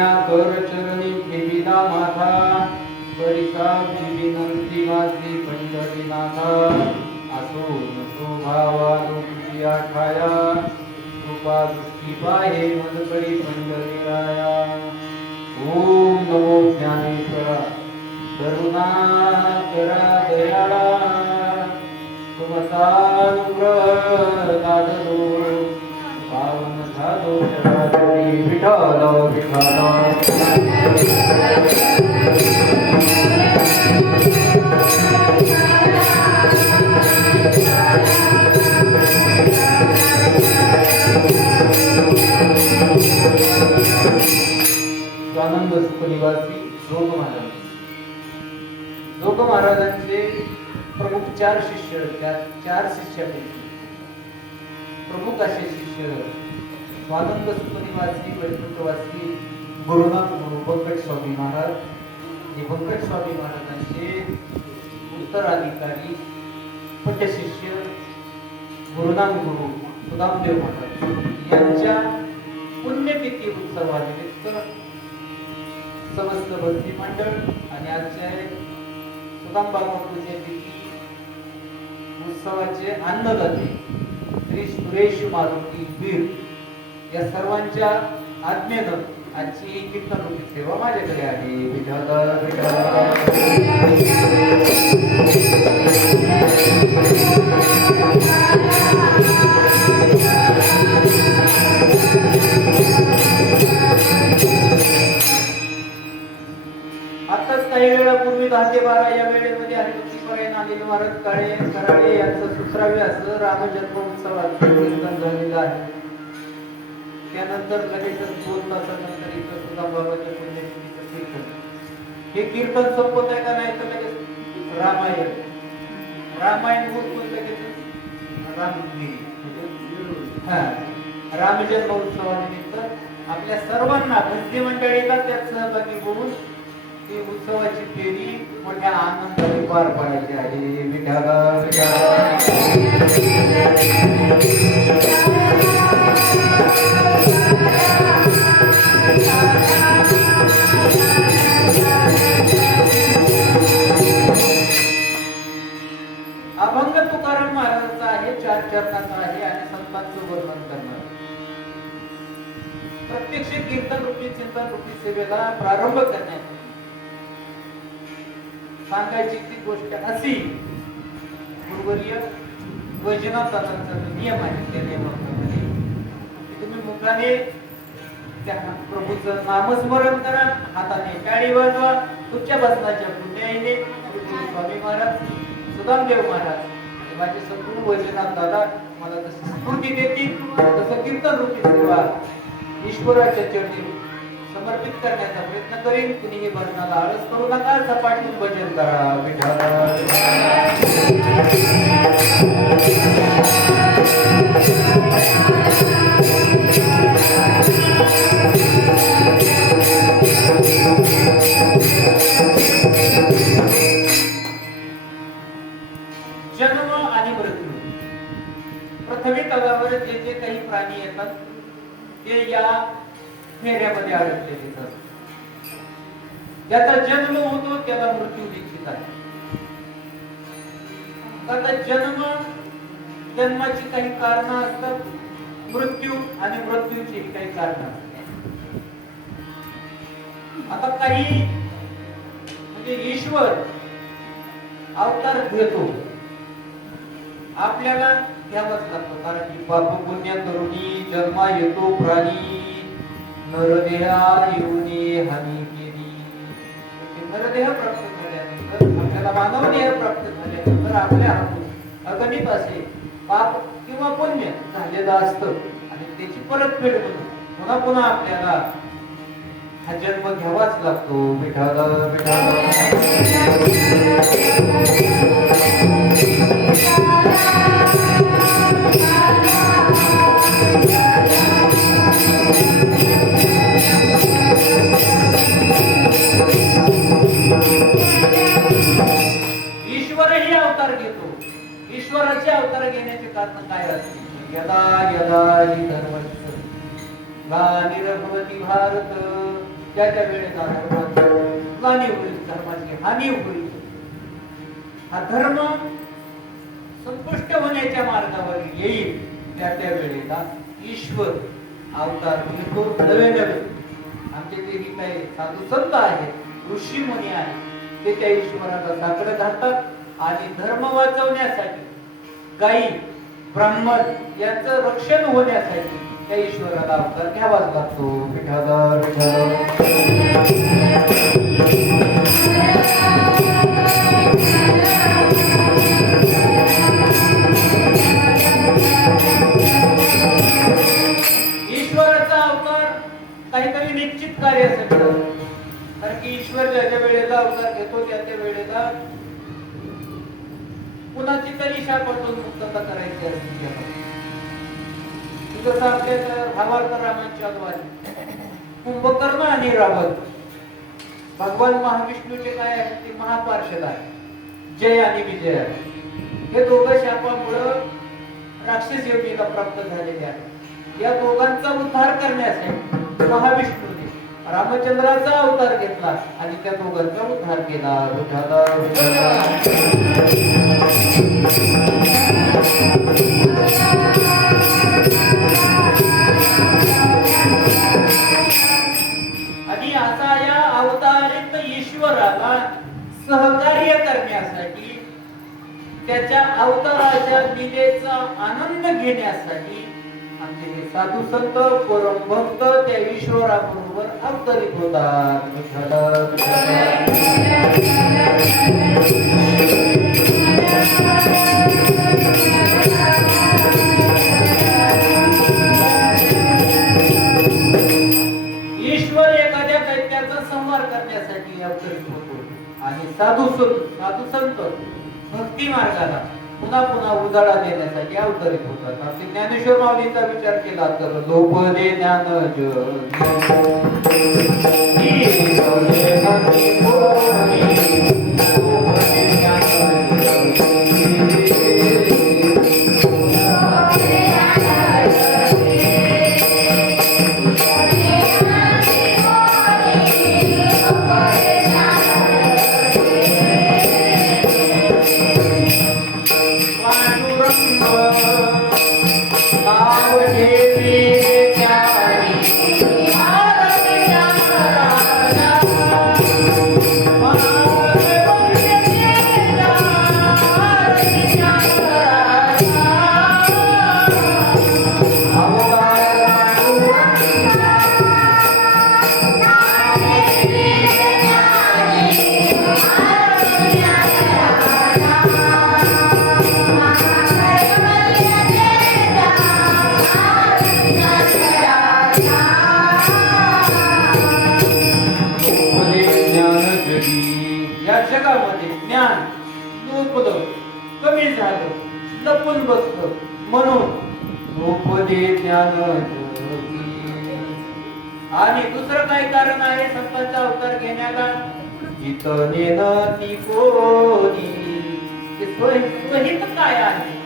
पुण्या कर चरणी ठेविला माथा परिसा विनंती माझी पंढरीनाथा असो नसो भावा तुझी आठाया कृपा दृष्टी पाहे मदकरी पंढरीराया ओम नमो ज्ञानेश्वरा करुणा करा दयाळा तुमचानुग्रह लादलो पावन झालो जगातली विठ्ठल स्वानंद सुख निवासी जोग महाराज. जोग महाराजांचे प्रमुख 4 शिष्य, त्या 4 शिष्यापैकी प्रमुख असे शिष्य स्वानंद सुख निवासी वैकुंठवासी गुरुनाथ बंकट स्वामी महाराज. हे बंकट स्वामी महाराजांचे उत्तराधिकारी पट्टशिष्य गुरुनाथ गुरु सुदामदेव महाराज यांच्या पुण्यतिथी उत्सवानिमित्त समस्त भक्ती मंडळ आणि आजच्या सुदामबाबा पूजेची उत्सवाचे अन्नदाते श्री सुरेश मारुती वीर या सर्वांच्या आज्ञेनं आजची कीर्तन रूपी सेवा माझ्याकडे आहे. विठ्ठल आताच काही वेळापूर्वी 10 ते 12 या वेळेमध्ये हरिभक्तीपरायण आलेले महाराज काळे कराळे यांचं 17वे असं रामजन्म उत्सवाचं कीर्तन झालेलं आहे. त्यानंतर लगेचच 2 तासानंतर इथं सुदामबाबाच्या पुण्यतिथीचं कीर्तन. हे कीर्तन संपत आहे का नाही तर लगेच रामायण बोलतो लगेच रामगिरी रामजन्म उत्सवानिमित्त आपल्या सर्वांना भक्ती मंडळीला त्यात सहभागी होऊन ती उत्सवाची फेरी मोठ्या आनंदाने पार पाडायची आहे. विठ्ठल अभंग तुकाराम महाराजांचा आहे, 4 चरणाचा आहे आणि संतांचं वर्णन करणार. प्रत्यक्ष कीर्तन रूपी चिंतन रूपी सेवेला प्रारंभ करण्यात सांगायची ती गोष्ट अशी गुरुवर्य वैजनाथांचा नियम आहे. त्या नियमाप्रमाणे तुम्ही मुखाने त्या प्रभूचं नामस्मरण करा, हाताने टाळी वाजवा. तुमच्या बसनाच्या पुण्याईने स्वामी महाराज सुदामदेव महाराज माझे संपूर्ण वैजनाथ दादा मला जसं स्फूर्ती देतील तसं कीर्तन रूपी सेवा ईश्वराच्या चरणी समर्पित करण्याचा प्रयत्न करीन. कुणीही भजनाला आळस करू नका, सपाटून भजन करा. विठ्ठल जन्म आणि मृत्यू. पृथ्वी तलावर जे जे काही प्राणी येतात ते या फेऱ्यामध्ये अडकलेले असतात. ज्याचा जन्म होतो त्याला मृत्यू निश्चित आहे. आता जन्माची काही कारण असतात, मृत्यू आणि मृत्यूची काही कारण असतात. आता काही म्हणजे ईश्वर अवतार घेतो आपल्याला घ्यावाच लागतो, कारण की पाप पुण्य करुणी जन्मा येतो प्राणी नरदेहा येऊनी हानी केली. नरदेह प्राप्त झाल्यानंतर आपल्याला मानव देह प्राप्त झाल्यानंतर आपल्या हातून अगणित असे पाप किंवा पुण्य झालेलं असतं आणि त्याची परतफेड म्हणून पुन्हा पुन्हा आपल्याला हा जन्म घ्यावाच लागतो. विठ्ठल ईश्वरही अवतार घेतो. ईश्वराचे अवतार घेण्याचे कारण काय असते? यदा यदा हि धर्मस्य ग्लानिर्भवति भारत त्या त्या वेळेला धर्माची हानी होईल, धर्माची हानी होईल. हा धर्म संपुष्ट होण्याच्या मार्गावर येईल. त्या त्या वेळेला ईश्वर अवतार घेतो नवे नवे. आमचे ते काही साधू संत आहेत, ऋषी मुनी आहेत, ते त्या ईश्वराला साकडं घालतात आणि धर्म वाचवण्यासाठी, गायी ब्राह्मण यांचं रक्षण होण्यासाठी त्या ईश्वराला अवतार घ्यावाच लागतो. ईश्वराचा अवतार काहीतरी निश्चित कार्यासाठी असतो. कारण की ईश्वर ज्या वेळेला अवतार घेतो त्या त्या वेळेला कुणाची तरी शापातून मुक्तता करायची असते. जसं आपल्या भावार्थ रामाच्या द्वारे कुंभकर्ण आणि रावण भगवान महाविष्णूचे काय आहे ते महापार्षद आहे, जय आणि विजय आहे. हे दोघं शापामुळं राक्षस योनीला प्राप्त झालेले आहेत. या दोघांचा उद्धार करण्यासाठी महाविष्णूने रामचंद्राचा अवतार घेतला आणि त्या दोघांचा उद्धार केला. आणि असा या अवतारित ईश्वराला सहकार्य करण्यासाठी, त्याच्या अवताराच्या लीलेचा आनंद घेण्यासाठी आमचे हे साधू संत परम भक्त त्या ईश्वराबरोबर अवतरित होतात. ईश्वर एखाद्या दैत्याचा संहार करण्यासाठी अवतरित होतो आणि साधू संत भक्ती मार्गाला पुन्हा पुन्हा उजाळा देण्यासाठी अवतरित होतात. आपले ज्ञानेश्वर माऊलींचा विचार केला तर लोपदे ज्ञान कमी झालं, लपून बसलं म्हणून लोपदे ज्ञान. आणि दुसरं काय कारण आहे संतांचा अवतार घेण्याला? इतनेन ती कोणी, स्वहित काय आहे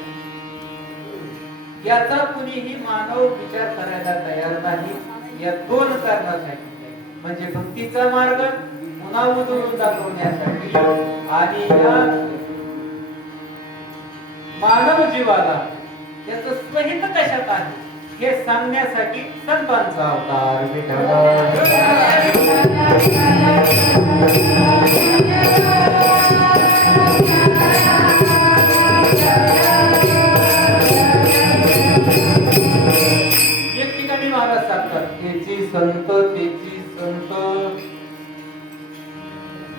याचा कुणीही मानव विचार करायला तयार नाही. या दोन कारणासाठी, म्हणजे भक्तीचा मार्ग पुन्हा उधळून दाखवण्यासाठी आणि या मानव जीवाला याचं स्वहित कशात आहे हे सांगण्यासाठी संतांचा अवतार. एक ठिकाणी महाराज सांगतात, तेची संत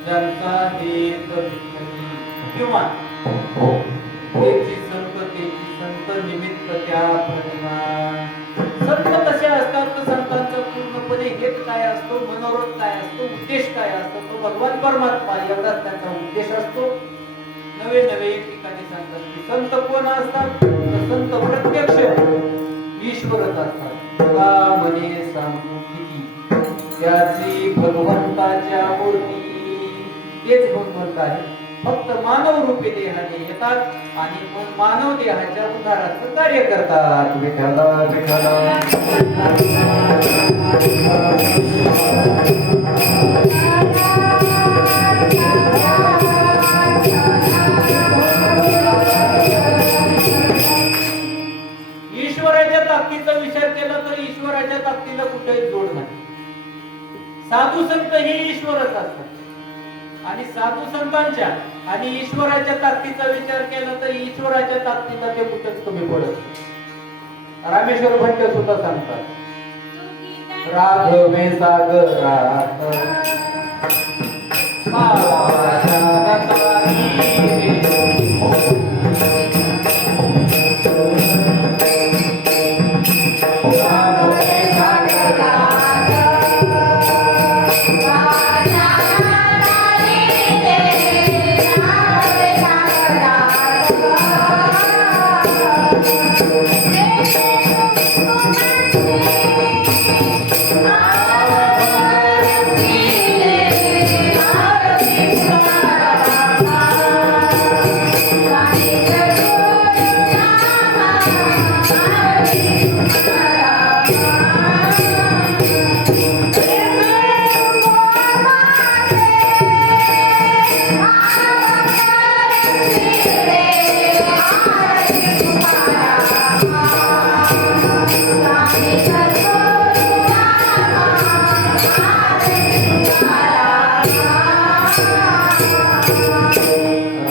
ज्यांचा देत किंवा तेची संत निमित्त त्या प्रतिमा. संत कसे असतात तर संतांचा पूर्णपणे हेत काय असतो, मनोरथ काय असतो, उद्देश काय असतो, तो भगवान परमात्मा एवढाच त्यांचा उद्देश असतो. नवे नवे एक ठिकाणी सांगतात की संत कोण असतात तर संत प्रत्यक्ष ईश्वरच असतात. तुला म्हणे सांगू किती त्याची भगवंताच्या मूर्ती. तेच भगवंत आहे, फक्त मानव रूपी देहाने येतात आणि मग मानव देहाच्या उद्धाराचं कार्य करतात. विठ्ठल ईश्वराच्या ताकदीचा विचार केला तर ईश्वराच्या ताकदीला कुठेही जोड नाही. साधू संत हे ईश्वरच असतात आणि साधू संतांच्या आणि ईश्वराच्या ताकदीचा विचार केला तर ईश्वराच्या ताकदीला ते कुठेच कमी पडत. रामेश्वर भट्ट सुद्धा सांगतात, राघवे सागरात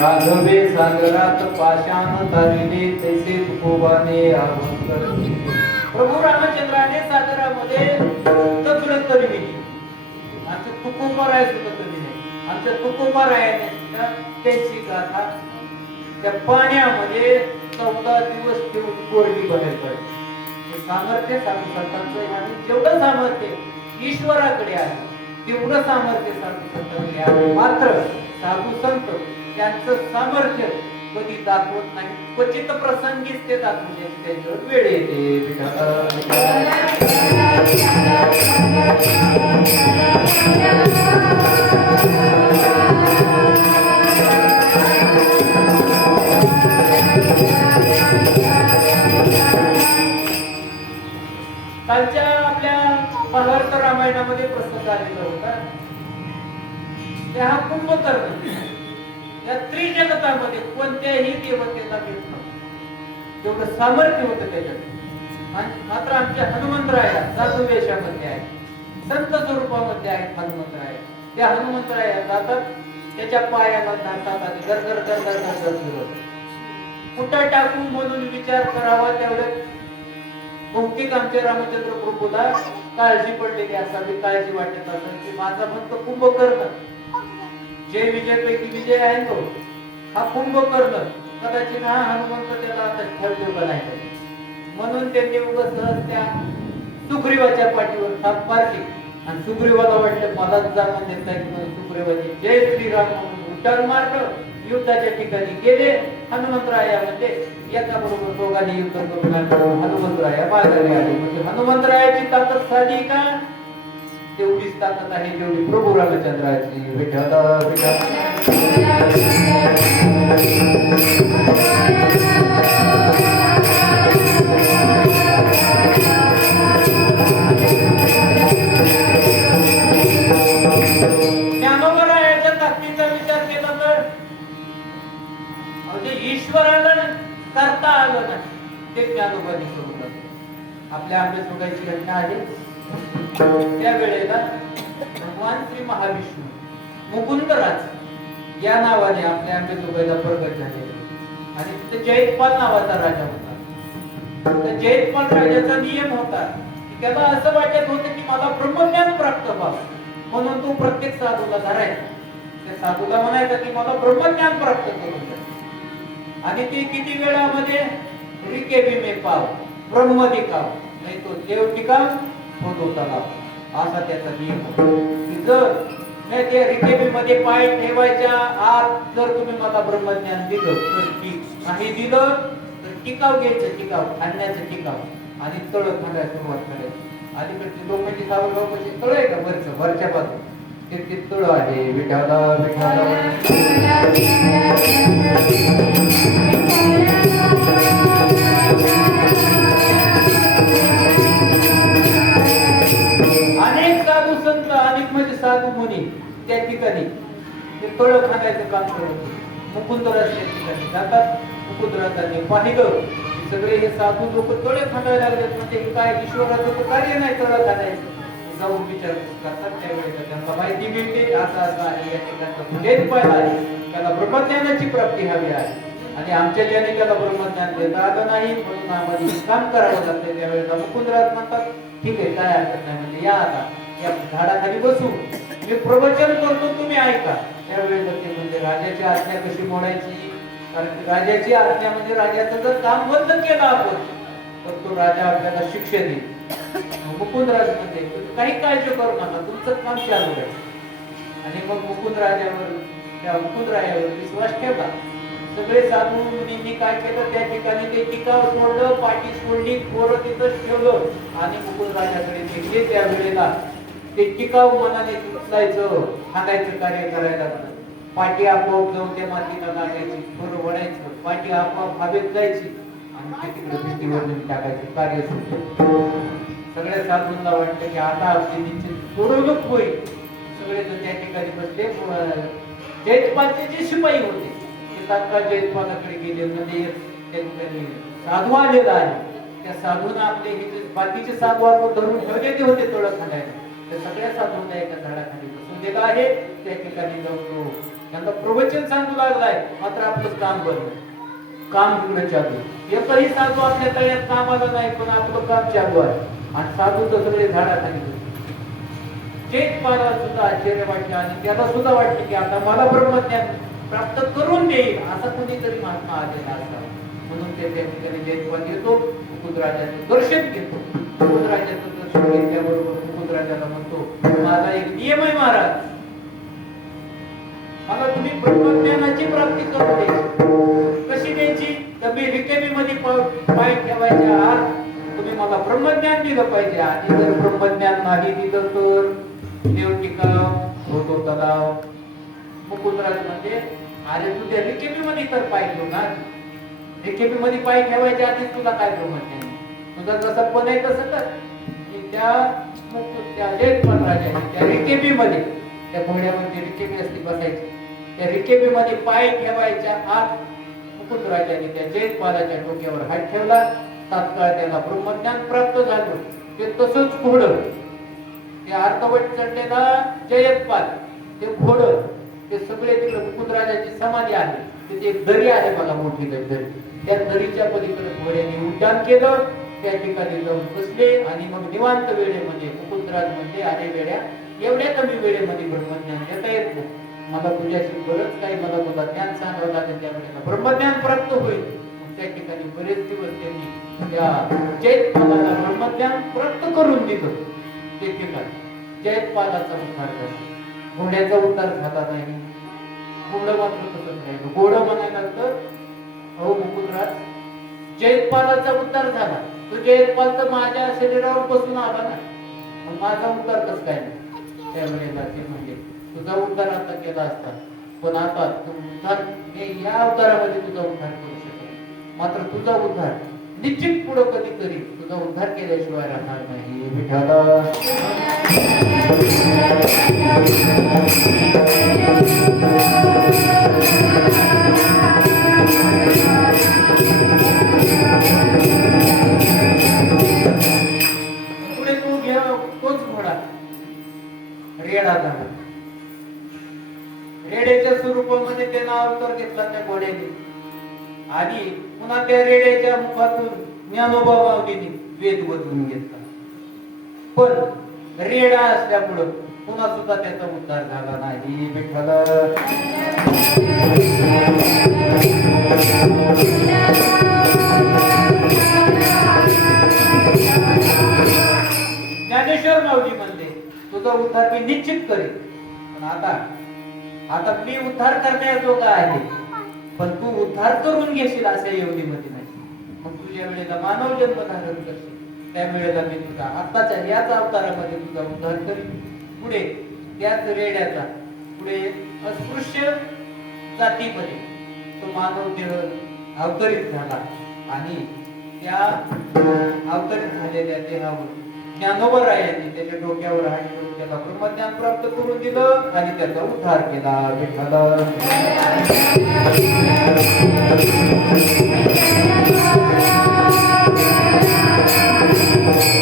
राघवे सागरात पाषाण तारिले तैसे तुकोबाने आवन करते. प्रभू रामचंद्राने सागरामध्ये तगडं तरविली. आमच्या तुकोबाराय सुद्धा कमी नाही. आमच्या तुकोबारायाने सुद्धा त्यांची गाथा त्या पाण्यामध्ये 14 दिवस ठेवून कोरडी बाहेर पडली. सामर्थ्य साधू संतांचं आणि जेवढं सामर्थ्य ईश्वराकडे आहे तेवढं सामर्थ्य साधू संतांकडे आहे. मात्र साधू संत त्यांचं सामर्थ्य कधी दाखवत नाही. क्वचित प्रसंगीच ते दाखवण्याची त्यांच्यावर वेळ येते. कालच्या आपल्या महाभारत रामायणामध्ये प्रसंग आलेला होता. हा कुंभकर्ण या त्रिजगतामध्ये कोणत्याही देवतेला भेट नव्हतं. तेवढं सामर्थ्य होतं त्याच्यात. मात्र आमच्या हनुमंतराया साधू वेशामध्ये आहे, संत स्वरूपामध्ये आहेत हनुमंतराया. त्या हनुमंतराया जातात, त्याच्या पायाला जातात आणि गरगर गरगर गरगर फिरवतात. कुठं टाकू म्हणून विचार करावा तेवढ्यात बहुतेक आमच्या रामचंद्र प्रभूला काळजी पडलेली असावी, काळजी वाटत असावी की माझा भक्त कुंभकर्ण जय विजय पैकी विजय आहे तो, हा कुंभकर्ण कदाचित हा हनुमंत त्याला आता ठेवला नाही. म्हणून त्यांनी उगाच सहज त्या सुग्रीवाच्या पाठीवर थाप मारली आणि सुग्रीवाला वाटलं मलाच जाणून देत नाही म्हणून सुग्रीवाची जय श्रीराम म्हणून उठार मारलं. युद्धाच्या ठिकाणी गेले. हनुमंतरायामध्ये एका बरोबर दोघांनी युद्ध करून हनुमंतराया माघारी आले. म्हणजे हनुमंतरायाची ताकद साधी का? तेवढीच ताकद आहे जेवढी प्रभू रामचंद्राची. विठ्ठल ज्ञानोबरायाच्या ताकदीचा विचार केला तर म्हणजे ईश्वराला करता आलं नाही ते ज्ञानोबाने करून आपल्या आंबेजोगाईची घटना आहे. त्या वेळेला भगवान श्री महाविष्णू मुकुंदराज या नावाने आपल्या आंबेजोगाईला प्रगट झाले आणि तिथे जयपाल नावाचा राजा होता. त्या जयपाल राजाचा नियम होता की त्याला असं वाटत होतं की मला ब्रह्मज्ञान प्राप्त व्हावं म्हणून तो प्रत्येक साधूला धरायचा. त्या साधूला म्हणायचा की मला ब्रह्मज्ञान प्राप्त करून द्या आणि ते किती वेळामध्ये रिकेबी मे पाव ब्रह्म दिखाव नाही तो देव टिकाव होता असा त्याचा नियम होता. जर त्या रिकेबी मध्ये पाय ठेवायच्या आत जर तुम्ही मला ब्रह्मज्ञान दिलं तर ठीक, नाही दिलं तर टिकाव घ्यायचं, टिकाव खाण्याचं टिकाव आणि तळ खाण्यास सुरुवात करायची. अलीकडची लोकांची सावरगाव कशी तळ आहे का वरच्या बाजू ते चित्तूर आहे विठाला विठाला अनेक साधू संत अनेक म्हणजे साधू मुनी त्या ठिकाणी ते तळ खाण्याचं काम करत मुकुंदराज त्या ठिकाणी जातात. मुकुंदराजांनी पाहिलं सगळे हे साधू लोक तळे खांडायला लागलेत म्हणजे हे काय ईश्वराचं तर कार्य नाही तळ खाण्याचं. जाऊन विचार करतात त्यावेळेला त्यांना माहिती मिळते असं असं आहे या ठिकाणचा भेद पाहिला आहे त्याला ब्रह्मज्ञानाची प्राप्ती हवी आहे आणि आमच्या ज्याने त्याला ब्रह्मज्ञान देता आलं नाही म्हणून आम्हाला काम करावं लागतं. त्यावेळेला मुकुंदराज म्हणतात ठीक आहे काय हरकत नाही म्हणजे या आता या झाडाखाली बसू मी प्रवचन करतो तुम्ही ऐका. त्यावेळेला ते म्हणजे राजाची आज्ञा कशी मोडायची कारण राजाची आज्ञा म्हणजे राजाचं जर काम बंद केलं आपण तर तो राजा आपल्याला शिक्षा देईल. मुकुंदराज म्हणजे काही काळजी करू नका तुमचं काम चालू आहे आणि मग मुकुंदराजावर त्या मुकुंदरायावर विश्वास ठेवला. सगळे साधू मुनींनी काय केलं त्या ठिकाणी ते टिकाव सोडलं पाठी सोडली पोरं तिथंच ठेवलं आणि मुकुंदराजाकडे निघले. त्या वेळेला ते टिकाव मनाने उचलायचं हातायचं कार्य करायला लागलं. पाठी आपोआप जाऊन त्या मातीला लागायची थोडं वळायचं पाठी आपोआप हवेत जायची आणि ते तिकडे भिंतीवर नेऊन टाकायचं कार्य सुरू. सगळ्या साधूंना वाटतं की आता आपली निश्चित सोडवणूक होईल. सगळे जण त्या ठिकाणी बसले. जयपालचे जे शिपाई होते ते तात्काळ जयपालाकडे गेले म्हणजे त्या ठिकाणी साधू आलेला आहे. त्या साधूंना आपले हे जे बाकीचे साधू आपण धरून ठेवलेले होते तळ खांडायला त्या सगळ्या साधूंना एका झाडाखाली बसून दिलं आहे. त्या ठिकाणी जाऊन त्यांना प्रवचन सांगू लागलाय मात्र आपलं काम बंद काम तिकडे चालू. एकही साधू आपल्या तळ्यात कामाला नाही पण आपलं काम चालू आहे आणि साधू तर सगळे झाडाखाली बसले. जयपाला सुद्धा आश्चर्य वाटलं आणि त्याला सुद्धा वाटलं की आता मला ब्रह्मज्ञान प्राप्त करून देईल असा कुणीतरी महात्मा आलेला असावा म्हणून ते त्या ठिकाणी जयपाल येतो. मुकुंदराजाचं दर्शन घेतो. मुकुंदराजाचं दर्शन घेतल्याबरोबर मुकुंदराजाला म्हणतो माझा एक नियम आहे महाराज मला तुम्ही ब्रह्मज्ञानाची प्राप्ती करून द्यायची. कशी द्यायची तर मी रिकेबीमध्ये पाय ठेवायच्या आत तुम्ही मला ब्रह्मज्ञान दिलं पाहिजे आणि जर ब्रह्मज्ञान नाही दिलं तर देव टिकाव होतो तलाव. मुकुंदराज म्हणजे अरे तू त्या रिकेबीमध्ये तर पाय ठेव ना रिकेबीमध्ये पाय ठेवायच्या आधी तुला काय ब्रह्मज्ञान तुझा जसं पण आहे तसं कर. त्या जयपाल राजाने त्या रिकेबीमध्ये त्या घोड्यामध्ये रिकेबी असती बसायची त्या रिकेबीमध्ये पाय ठेवायच्या आत मुकुंदराजाने त्या जयपालाच्या डोक्यावर हात ठेवला. तात्काळ त्याला ब्रह्मज्ञान प्राप्त झालं. ते तसंच घोडं ते अर्धवट चढलेला जयपाल ते घोडं ते सगळे तिकडे मुकुंदराजाची समाधी आहे. तिथे एक दरी आहे बघा मोठी दरी त्या दरीच्या पलीकडे घोड्याने उड्डाण केलं. त्या ठिकाणी जाऊन बसले आणि मग निवांत वेळेमध्ये मुकुंदराज म्हणजे अरे वेळ्या एवढ्या कमी वेळेमध्ये ब्रह्मज्ञान देता येत नाही मला तुझ्याशी बरंच काही मला तुला ज्ञान सांगावं लागेल त्यावेळेला ब्रह्मज्ञान प्राप्त होईल. त्या ठिकाणी बरेच दिवस त्यांनी त्या जयपालाला ब्रह्मज्ञान प्राप्त करून दिलं. ते ठिकाणी जयपालाचा उद्धार झाला घोड्याचा उद्धार झाला नाही. घोडं मात्र तसंच राहिलं. घोडं म्हणायला तर अहो मुकुंदराज जयपालाचा उद्धार झाला तो जयपाल तर माझ्या शरीरावर बसून आला ना मग माझा उद्धार कसं काय नाही. त्यावेळेला ते म्हणजे तुझा उद्धार आता केला असता पण आता तू उद्धार हे या अवतारामध्ये तुझा उद्धार करू शकत मात्र तुझा उद्धार निश्चित पुढे कधीतरी तुझा उद्धार केल्याशिवाय राहणार नाही. विठाला पुढे तू घ्या तोच घोडा रेडा झाला. रेड्याच्या स्वरूपामध्ये त्यानं अवतार घेतला त्या घोड्याने आणि पुन्हा त्या रेड्याच्या मुखातून ज्ञानोबा माऊलीने वेद बदलून घेतला. पण रेडा असल्यामुळं पुन्हा सुद्धा त्याचा उद्धार झाला नाही. विठ्ठला ज्ञानेश्वर माऊली म्हणले तुझा उद्धार मी निश्चित करेन पण आता मी उद्धार करण्याजोगा आहे पण तू उद्धार करून घेशील अशा योनीमध्ये नाही. मग तुझ्या वेळेला मानव जन्म धारण करशील त्यावेळेला मी तुझा आताच्या याच अवतारामध्ये तुझा उद्धार करीन. पुढे त्याच रेड्याचा पुढे अस्पृश्य जातीमध्ये तो मानव देह अवतरित झाला आणि त्या अवतरित झालेल्या देहावर ज्ञानोबरायांनी त्याच्या डोक्यावर हात ठेवून त्याला ब्रह्मज्ञान प्राप्त करून दिलं आणि त्याचा उद्धार केला. विठ्ठल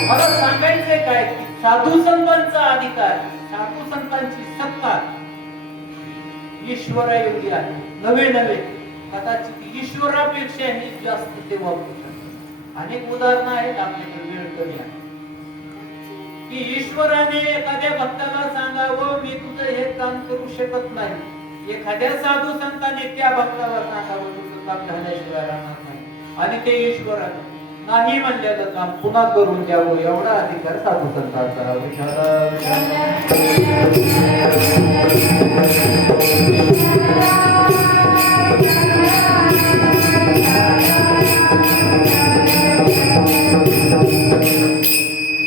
मला सांगायचंय काय की साधू संतांचा अधिकार, साधू संतांची सत्ता ईश्वरा एवढी आहे. नवे नवे कदाचित ईश्वरापेक्षाही जास्त ते वापरू शकतात. अनेक उदाहरणं आहेत, आपल्याकडे वेळ कमी आहे, की ईश्वराने एखाद्या भक्ताला सांगावं मी तुझं हे काम करू शकत नाही. एखाद्या साधू संतांनी त्या भक्ताला सांगावं तुझं काम झाल्याशिवाय राहणार नाही. आणि ते ईश्वराने नाही म्हणलेलं काम पुन्हा करून द्यावं एवढा अधिकार साधू संतांचा.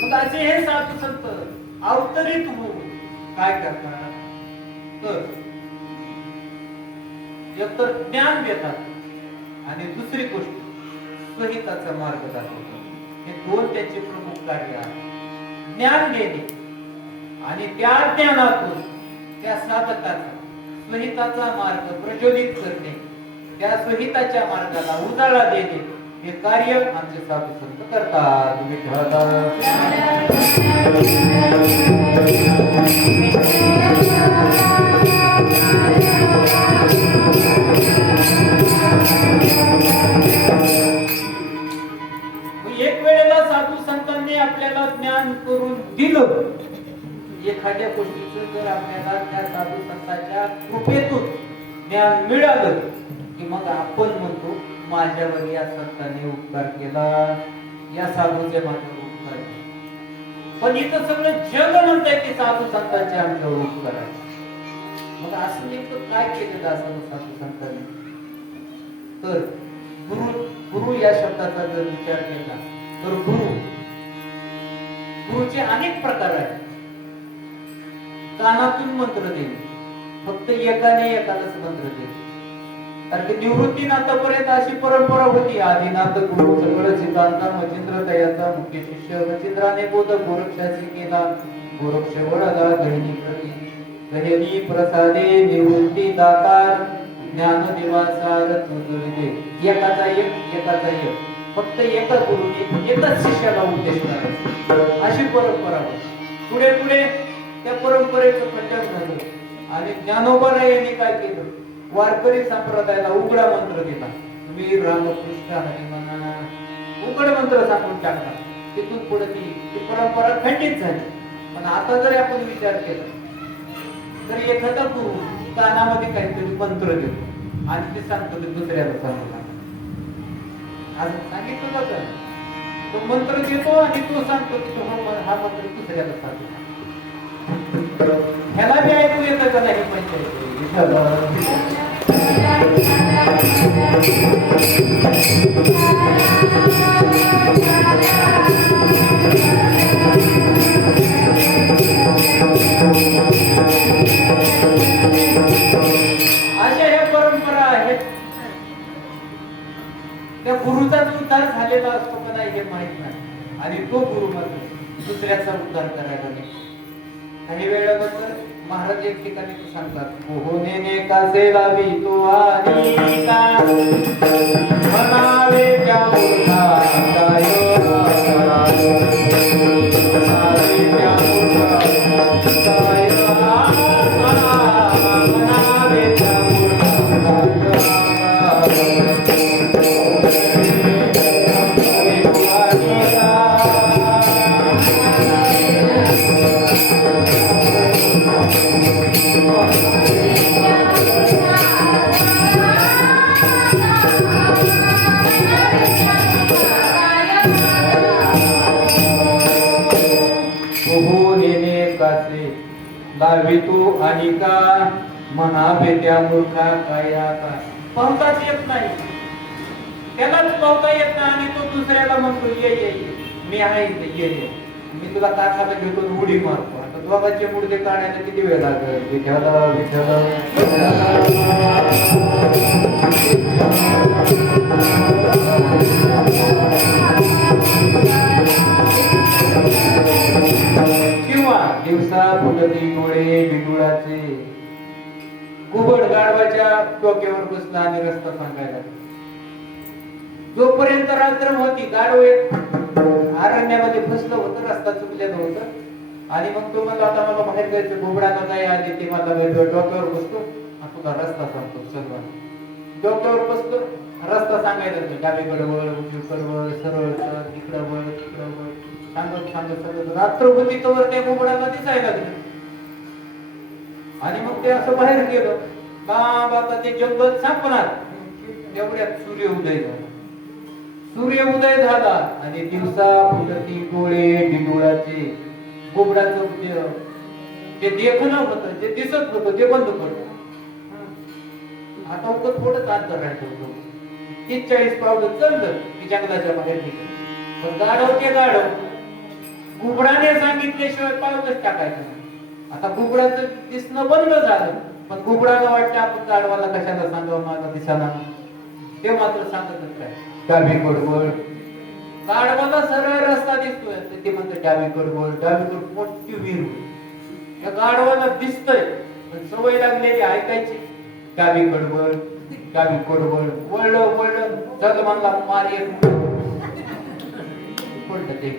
मग असे हे साधू संत अवतरित होऊन काय करतात तर एकतर ज्ञान देतात आणि दुसरी गोष्ट स्वहिताचा मार्ग दाखवतात. हे दोन त्यांचे प्रमुख कार्य आहे. ज्ञान देणे आणि त्या ज्ञानातून त्या साधकाचा स्वहिताचा मार्ग प्रज्वलित करणे, त्या स्वहिताच्या मार्गाला उजाळा देणे हे कार्य आमचे साधू संत करतात. एक वेळेला साधू संतांनी आपल्याला ज्ञान करून दिलं, एखाद्या गोष्टीचं जर आपल्याला त्या साधू संतांच्या कृपेतून ज्ञान मिळालं की मग आपण म्हणतो माझ्यावर या संतांनी उपकार केला, या साधूचे माझ्यावर उपकार केला. पण इथं सगळं जग म्हणतंय की साधू संतांचे आमच्यावर उपकार आहे. मग असं नेमकं काय केलेलं असावं साधू संतांनी? तर गुरु या शब्दाचा जर विचार केला तर गुरुचे अनेक प्रकार आहेत. कानातून मंत्र देणे, फक्त एकाने एकालाच मंत्र देणे. कारण की निवृत्तीनाथापर्यंत अशी परंपरा होती. आदिनाथ गुरु सगळं सिद्धांता मचिंद्र दयाचा मुख्य शिष्य मचिंद्राने बोध गोरक्षाची केला. गोरक्ष वळला गहिनी प्रती गहिनी प्रसादे निवृत्ती दातार ज्ञानदेवासार तुझविले. एकाचा एक फक्त एका गुरुने एकाच शिष्याला उपदेश करायचा, अशी परंपरा होती. पुढे पुढे त्या परंपरेचं खंडन झालं आणि ज्ञानोबारायांनी काय केलं, वारकरी संप्रदायाला उघडा मंत्र दिला. तुम्ही रामकृष्ण हरी म्हणा, उघड मंत्र सांगून टाकला. तिथून पुढे ती परंपरा खंडित झाली. पण आता जर आपण विचार केला तर एखादा गुरु कानामध्ये काहीतरी मंत्र देतो आणि ते सांगतो ते दुसऱ्याला सांगू लागला. आज सांगितलं का तो मंत्र देतो आणि तो सांगतो की हा मंत्र दुसऱ्याला सांगतो. ह्याला बी ऐकू येतं का नाही पंचायत? अशा ह्या परंपरा आहेत. त्या गुरुचाच उद्धार झालेला असतो का नाही हे माहित नाही आणि तो गुरु मात्र दुसऱ्याचा उद्धार करायला नाही. काही वेळानंतर महाराज एक ठिकाणी तो सांगतात, पोहणे कासे लावी तो आणि म्हणावे त्या लावी तू आणि का म्हणावे त्या मूर्खा काय आता पाहताच येत नाही, त्यालाच पाहता येत नाही आणि तो दुसऱ्याला म्हणतो ये ये ये मी आहे ये ये मी तुला काठाला घेऊन उडी मारतो. आता दोघांचे मुडदे काढायला किती वेळ लागेल? विठ्ठल विठ्ठल किंवा दिवसा फुलती डोळे बिंडुळाचे घुबड गाढवाच्या डोक्यावर बसला आणि रस्ता सांगायला. जोपर्यंत रात्र होती गाढव अरण्यामध्ये फसलं होतं, रस्ता चुकलेलं होतं. आणि मग तो म्हणला आता मला बाहेर जायचं, घुबडाला काय आले ते मला डोक्यावर बसतो आणि तुला रस्ता सांगतो. सर्व डोक्यावर बसतो, रस्ता सांगायला लागतो. डावीकडे वळ, उजवीकडे वळ, सरळ चल, तिकडं वळ, तिकडं वळ, सांगत सांगत सांगत रात्र होती तोवर त्या घुबडाला दिसायला लागलं. आणि मग ते असं बाहेर गेलं. आता ते जंगल संपणार तेवढ्यात सूर्य उदय झाला. सूर्य उदय झाला आणि दिवसा फुलती डोळे बिंडुळाचे घुबडाचं जे देखणं होतं, जे दिसत होतं ते बंद पडलं. आता उगत थोडंच अंतर राहिलं होतं. 30-40 पावलं चाललं की जंगलाच्या बाहेर निघालं. पण गाढव ते गाढव घुबडाने सांगितल्याशिवाय पावलंच टाकायचं नाही. आता घुबडाचं दिसणं बंद झालं, पण घुबडाला वाटतं आपण गाढवाला कशाला सांगावं, माझा दिसाना. ते मात्र सांगतच काय डावीकडे वळ. गाढवाला सरळ रस्ता दिसतोय, ते म्हणते डावीकडे वळ. डावीकडे मोठी विहीर. या गाढवाला दिसतंय पण सवय लागलेली ऐकायची. डावीकडे वळ, डावीकडे वळ. वळलं वळलं जग म्हणला मार एक पडलं ते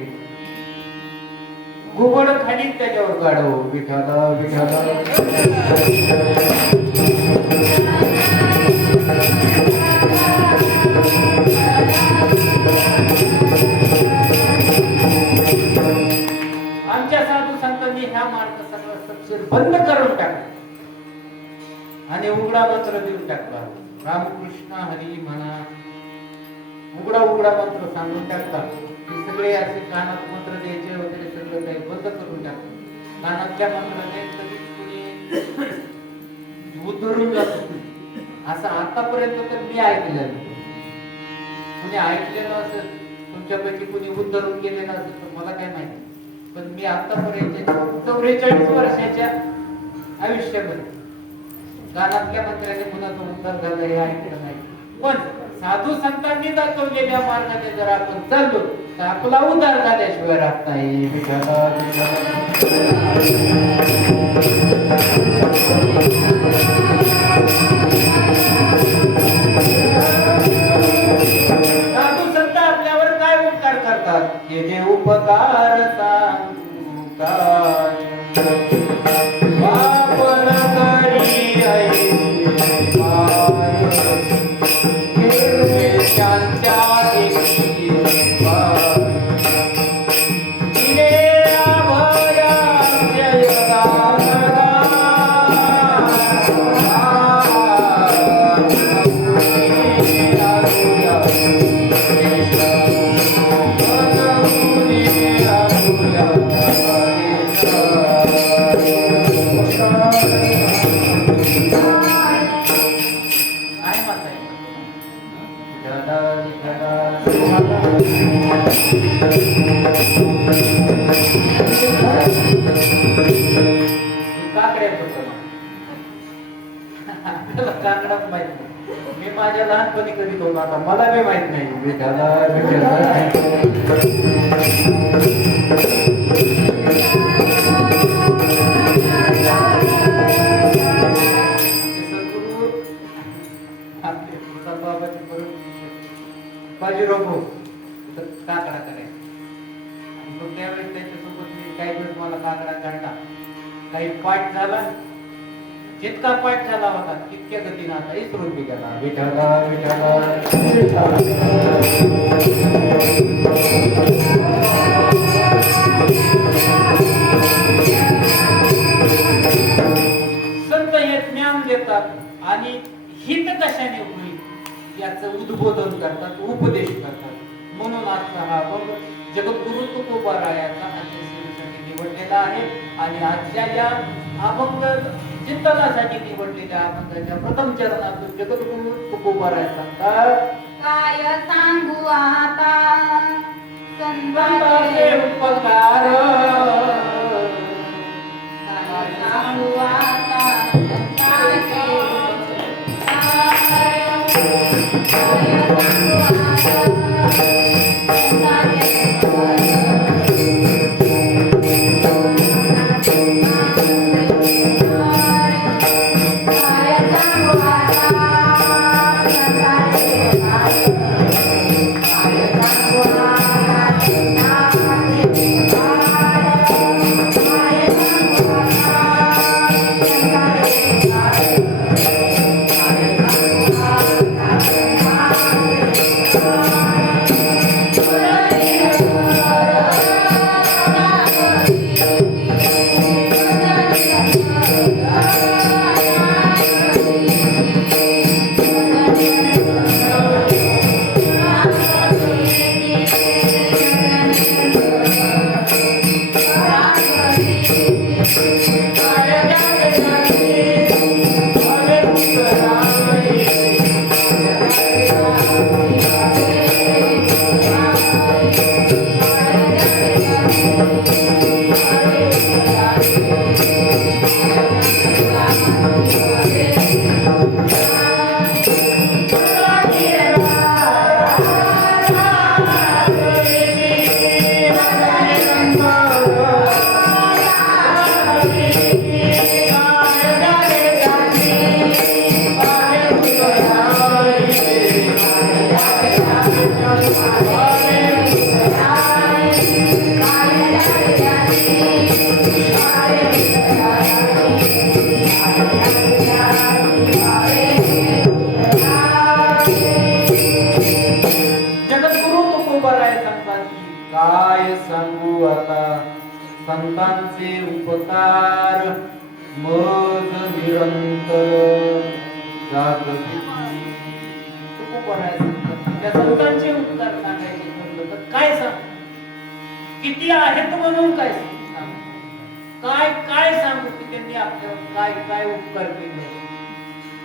घुबड खाली, त्याच्यावर गाढव विठाला विठाला. आमच्या साधू संतांनी ह्या मार्ग सगळं सपशेल बंद करून टाकला आणि उघडा मंत्र देऊन टाकला. रामकृष्ण हरी म्हणा, उघडा उघडा मंत्र सांगून टाकला. सगळे असे कानात मंत्र द्यायचे वगैरे सगळं काही बंद करून टाकलं. कानातल्या मंत्राने कधीच कुणी उद्धरून जात असं आतापर्यंत तर मी ऐकलेलं. कुणी ऐकलेलं असेल तुमच्यापैकी कुणी उद्धरून गेलेलं असेल तर मला काय माहिती. पण मी आतापर्यंत 44 वर्षाच्या आयुष्यामध्ये कानातल्या मंत्र्याने कुणाचा उद्धार झाला हे ऐकलं नाही. पण साधू संतांनी दाखवलेल्या मार्गाने जर आपण चाललो तर आपला उद्धार झाल्याशिवाय राहत नाही. साधू संत आपल्यावर काय उपकार करतात? हे जे उपकार सांगू काय वापर करी आई काकडाच माहित नाही. मी माझ्या लहानपणी कधी होतो, आता मला बी माहित नाही. बाजीराव काकडा करायचा. मग त्यावेळेस त्याच्यासोबत मी काही दिवस मला काकडा काढला. काही पाठ झाला, जितका पाठ झाला होता तितक्या गतीने आता इसरून बी गेला. विठाला विठाला. संत हे ज्ञान देतात आणि हित कशाने होईल याचं उद्बोधन करतात, उपदेश करतात. म्हणून आजचा हा अभंग जगद्गुरु तुकोबारायाचा सेवेसाठी निवडलेला आहे. आणि आजच्या या अभंग चिंतनासाठी निवडलेल्या अभंगाच्या प्रथम चरणातून जगद्गुरु तुकोबाराय सांगतात, काय सांगू आता संतांचे उपकार सांगू आता संतांचे संतांचे उपकार मज निरंतर जागृती. त्या संतांचे उपकार सांगायचे म्हटलं तर काय सांग, किती आहेत म्हणून काय सांग, काय काय सांगू की त्यांनी आपल्यावर काय काय उपकार केले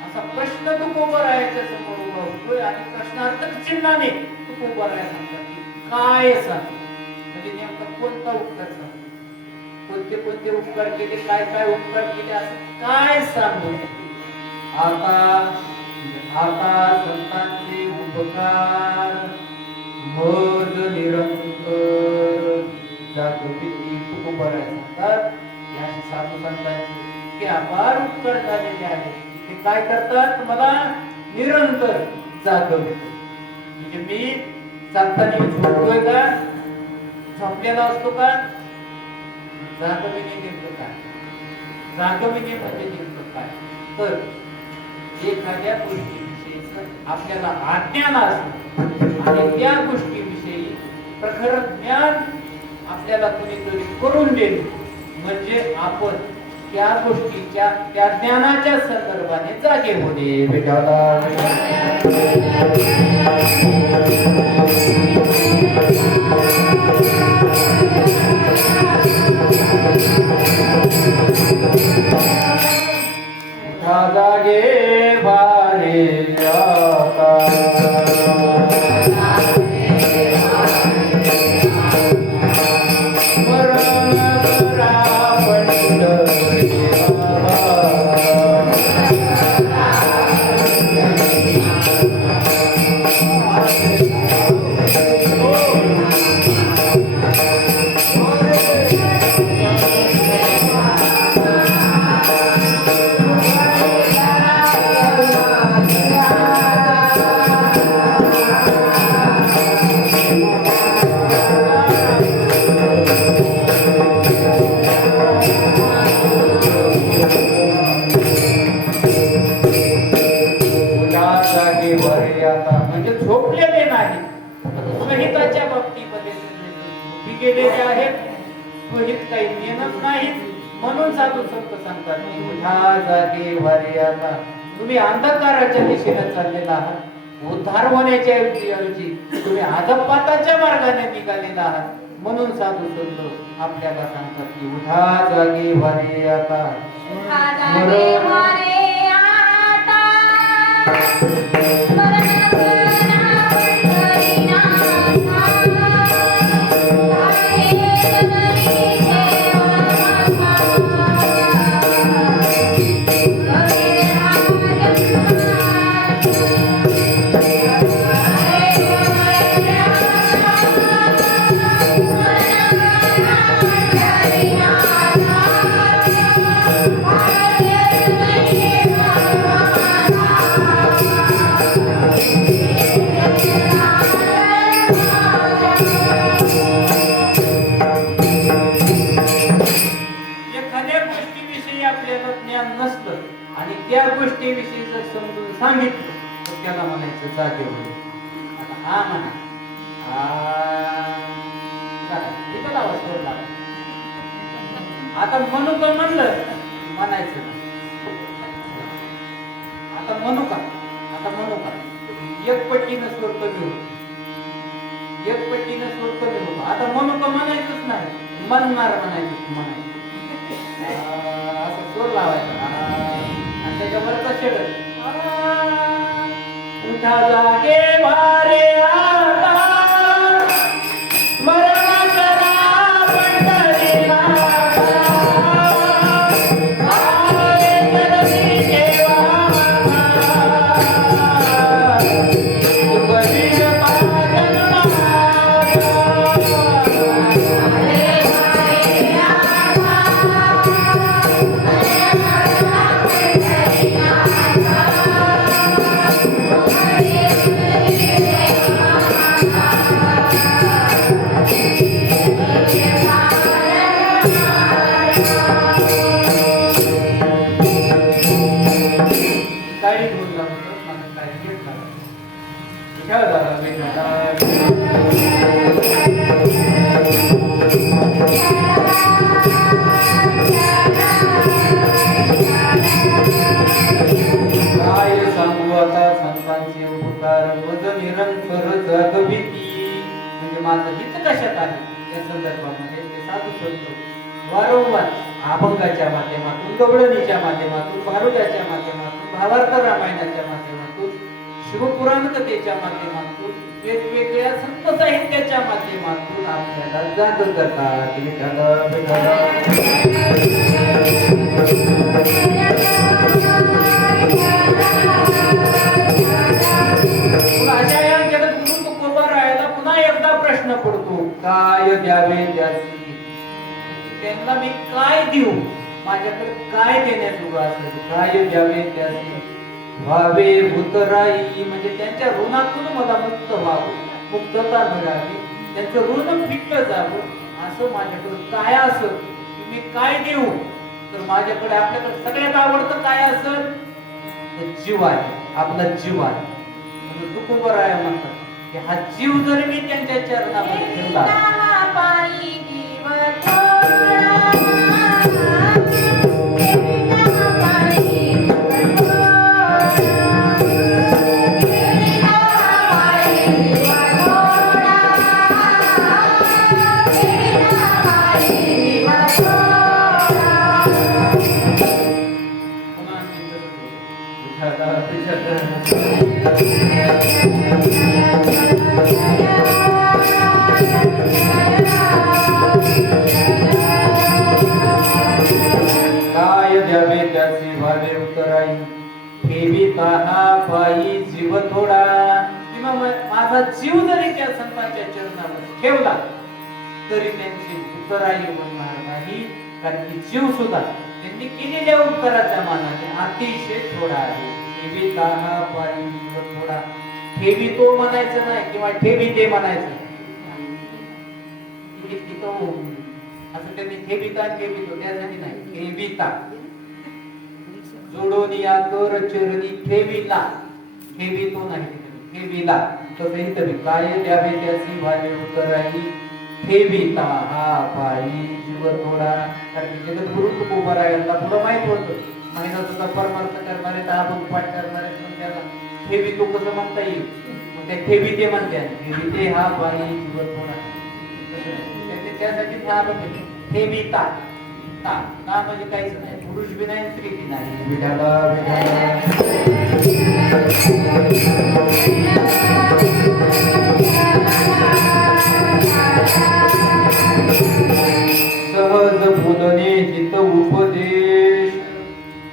असा प्रश्न तू उभा राहायच्या समोर उभा होतोय आणि प्रश्नार्थक चिन्हाने तू उभा राहायला सांगतात की काय सांग, म्हणजे नेमका कोणता उपकार सांग, कोणते कोणते उपकार केले, काय काय उपकार केले असं काय सांगू. आता आता संतांचे उपकार मज निरंतर जागृती खूप सांगतात. या साधू संतांचे की अपार उपकार झालेले आहेत. ते काय करतात, मला निरंतर जागवतात. म्हणजे मी संतांनी झोपतोय का, झोपलेला असतो का, जागविणे नेमकं काय, जागविणे म्हणजे नेमकं काय, तर एखाद्या गोष्टीविषयी आपल्याला अज्ञान असतं आणि त्या गोष्टीविषयी प्रखर ज्ञान आपल्याला कोणीतरी करून देईल म्हणजे आपण त्या गोष्टीच्या त्या ज्ञानाच्या संदर्भाने जागे होणे. भेटायला जागे भारे जाता म्हणजे झोपलेले नाही. स्वहिताच्या बाबतीमध्ये गेलेले आहेत, स्वहित काही मेहनत नाहीत. म्हणून साधू संत सांगतात की उठा जागे वारे आता. तुम्ही अंधकाराच्या दिशेने चाललेला आहात, उद्धार होण्याच्या ऐवजी तुम्ही अधपाताच्या मार्गाने निघालेला आहात. म्हणून साधू संत आपल्याला सांगतात की उठा जागे वारे आता. ज्ञान नसतं आणि त्या गोष्टीविषयी जर समजून सांगितलं तर त्याला म्हणायचं जागे होईल. आता हा म्हणा इथं लावा, स्वर लावा. आता म्हणू का म्हणलं म्हणायचं नाही. आता म्हणू का, आता म्हणू का, एक पट्टीनं स्वर कमी होतो, एक पट्टीनं स्वर कमी होतो. आता म्हणू का म्हणायचंच नाही, म्हणणार म्हणायचं, म्हणायचं असं स्वर लावायचा आणि त्याच्यावरचा शेड उठा जागे वारे आता स्मरण करा पंढरीला. वारंवार अभंगाच्या माध्यमातून, गवळणीच्या माध्यमातून, भारुडाच्या माध्यमातून, भावार्थ रामायणाच्या माध्यमातून, शिवपुराण कथेच्या माध्यमातून, वेगवेगळ्या संत साहित्याच्या माध्यमातून आपल्याला जाग करतात. अशा या जगद्गुरु तुकोबारायाला पुन्हा एकदा प्रश्न पडतो, काय द्यावे त्याची, त्यांना मी काय देऊ, माझ्याकडे काय देण्यास उभा असेल, काय द्यावे त्याची व्हावे भूतराई, म्हणजे त्यांच्या ऋणातून मला मुक्त व्हावं, मुक्तता मिळावी, त्यांचं ऋण फिटलं जावं, असं माझ्याकडे काय असं की मी काय देऊ. तर माझ्याकडे, आपल्याकडे सगळ्यात आवडतं काय असेल, जीव आहे, आपला जीव आहे. तुकोबाराया म्हणतात की हा जीव जर मी त्यांच्या चरणामध्ये ठेवला, काय द्यावे त्याचे व्हावे उतराई, ठेवीता हा पायी जीव थोडा. किंवा माझा जीव जरी त्या संतांच्या चरणामध्ये ठेवला तरी त्यांची उतराई होणार नाही, कारण की जीव सुद्धा त्यांनी केलेल्या उपकाराच्या मानाने अतिशय थोडा आहे. ठेवीता हा पायी जीव थोडा, ठेवी तो म्हणायचं नाही किंवा ठेवी ते म्हणायचं असं त्यांनी ठेविता ठेवितो त्यासाठी नाही, ठेविता जोडून या कर चरणी ठेविला, ठेवितो नाही, ठेविला. तसंही तरी काय द्यावे त्याची व्हावे उतराई, ठेविता हा पायी जीव थोडा. कारण जगद्गुरु तुकोबारायांना पुढं माहित होतं, महिना तुझा परमार्थ करणारे, आपण पाठ करणारे, पण त्याला ठेवितो कसं म्हणता येईल, मग त्या ठेविते म्हणतात, ठेविते हा पायी जीव थोडा. त्यासाठी ठेविता ता ता म्हणजे काहीच नाही, पुरुष बी नाही, स्त्री बी नाही. विठाला सहज बोलणे हित उपदेश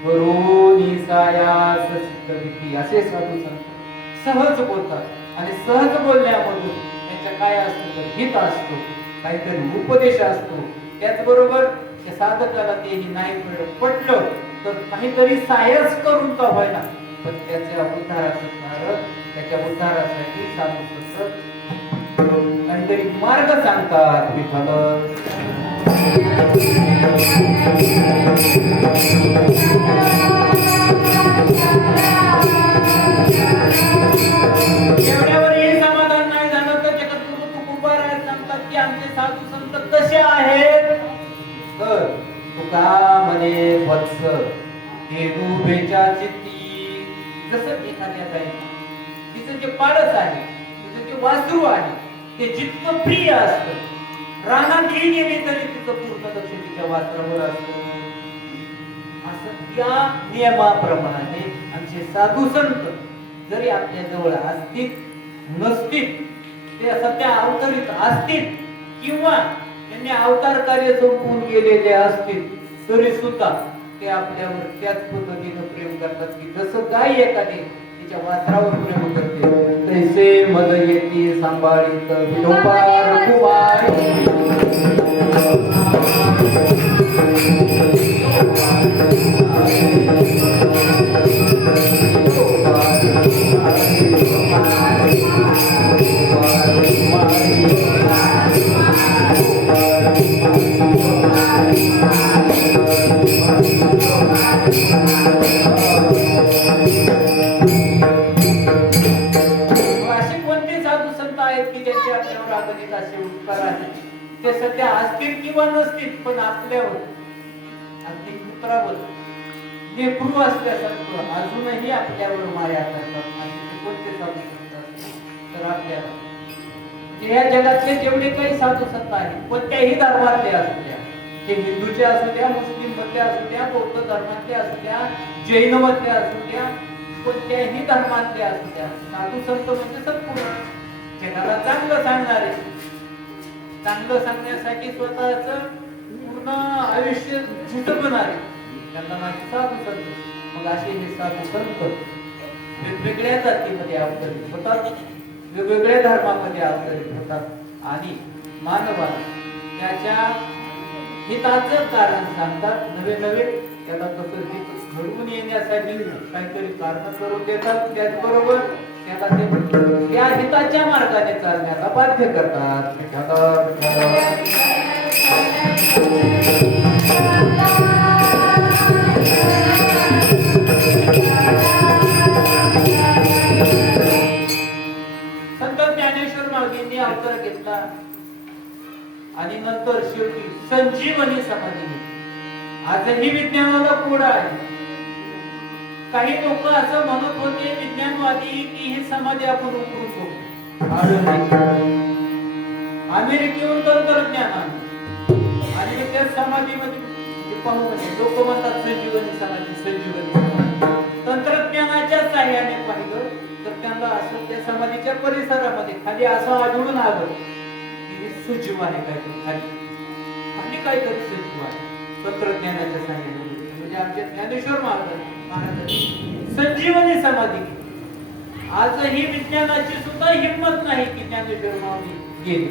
करोनी सायास सिद्धविधी, असे साधू संत सहज बोलतात आणि सहज बोलण्यामधून त्यांच्या काय असतं तर हित असतो, काहीतरी उपदेश असतो. त्याचबरोबर त्या साधकाला तेही नाही पटलं तर काहीतरी सायस करून का व्हायला, पण त्याच्या उद्धारासाठी साधू संत काहीतरी मार्ग सांगतात. विठ्ठल एवढ्यावरही समाधान नाही झालं तर जगद्गुरु तुकोबाराय सांगतात की आमचे साधू संत कसे आहेत तर तुका म्हणे वत्स हेतू बेचा चित्ती जसं एखाद्या गाई तिचं जे पाडस आहे तिचं जे वासरू आहे ते जितकं प्रिय असतं रानातही गेली तरी तिचं पूर्ण लक्ष तिच्या वासरावर असतं असं त्या नियमाप्रमाणे आमचे साधू संत जरी आपल्या जवळ असतील नसतील ते सध्या अवतरित असतील किंवा त्यांनी अवतार कार्य संपवून गेलेले असतील तरी सुद्धा ते आपल्यावर त्याच पद्धतीनं प्रेम करतात की जसं गाय एखादी तिच्या वासरावर प्रेम करते तैसे मद येते सांभाळीत विठोबा रघुबाई असे कोणते साधू संत आहेत की ज्यांचे आपल्यावर आगनित असे उपकार आहेत ते सध्या असतील किंवा नसतील पण आपल्यावर अगदी पुत्रावर लेकरू असल्यासारखं अजूनही आपल्यावर माया करतात असे कोणते साधू संत असतात तर आपल्याला या जगातले जेवढे काही साधू संत आहेत कोणत्याही धर्मातले असू द्या ते हिंदूचे असू द्या मुस्लिम मधले असू द्या बौद्ध धर्मातले असू द्या जैन मधले असू द्या कोणत्याही धर्मातले असू द्या साधू संत म्हणजे सत्पुरुष जगाला चांगलं सांगणारे चांगलं सांगण्यासाठी स्वतःच पूर्ण आयुष्य झिटकणारे त्यांना माझे साधू संत मग असे हे साधू संत वेगवेगळ्या जातीमध्ये अवतरित होतात वेगवेगळ्या धर्मामध्ये अवतरित होतात आणि मानवाला त्याच्या हिताचं कारण सांगतात नवे नवे त्याला तसं हित घडवून येण्यासाठी काहीतरी कारण करून देतात त्याचबरोबर त्याला ते त्या हिताच्या मार्गाने चालण्याला बाध्य करतात संत ज्ञानेश्वर माऊलींनी अवतार घेतला आणि नंतर शेवटी संजीवनी समाधी घेतली आजही विज्ञानाला कोड आहे काही लोक असं म्हणत होते विज्ञानवादी की ही समाधी आपण उकळतो अमेरिकेहून तंत्रज्ञान आणि त्या समाधीमध्ये पाहू लोक म्हणतात संजीवनी समाधी तंत्रज्ञानाच्या साह्याने पाहिलं तर त्यांना असं त्या समाधीच्या परिसरामध्ये खाली असं आढळून आलं की सजीव आहे काहीतरी खाली काहीतरी सजीव आहे तंत्रज्ञानाच्या साह्याने म्हणजे आमच्या ज्ञानेश्वर महाराजांनी संजीवनी समाधी आजही विज्ञानाची सुद्धा हिंमत नाही की ज्ञानेश्वर माऊली गेले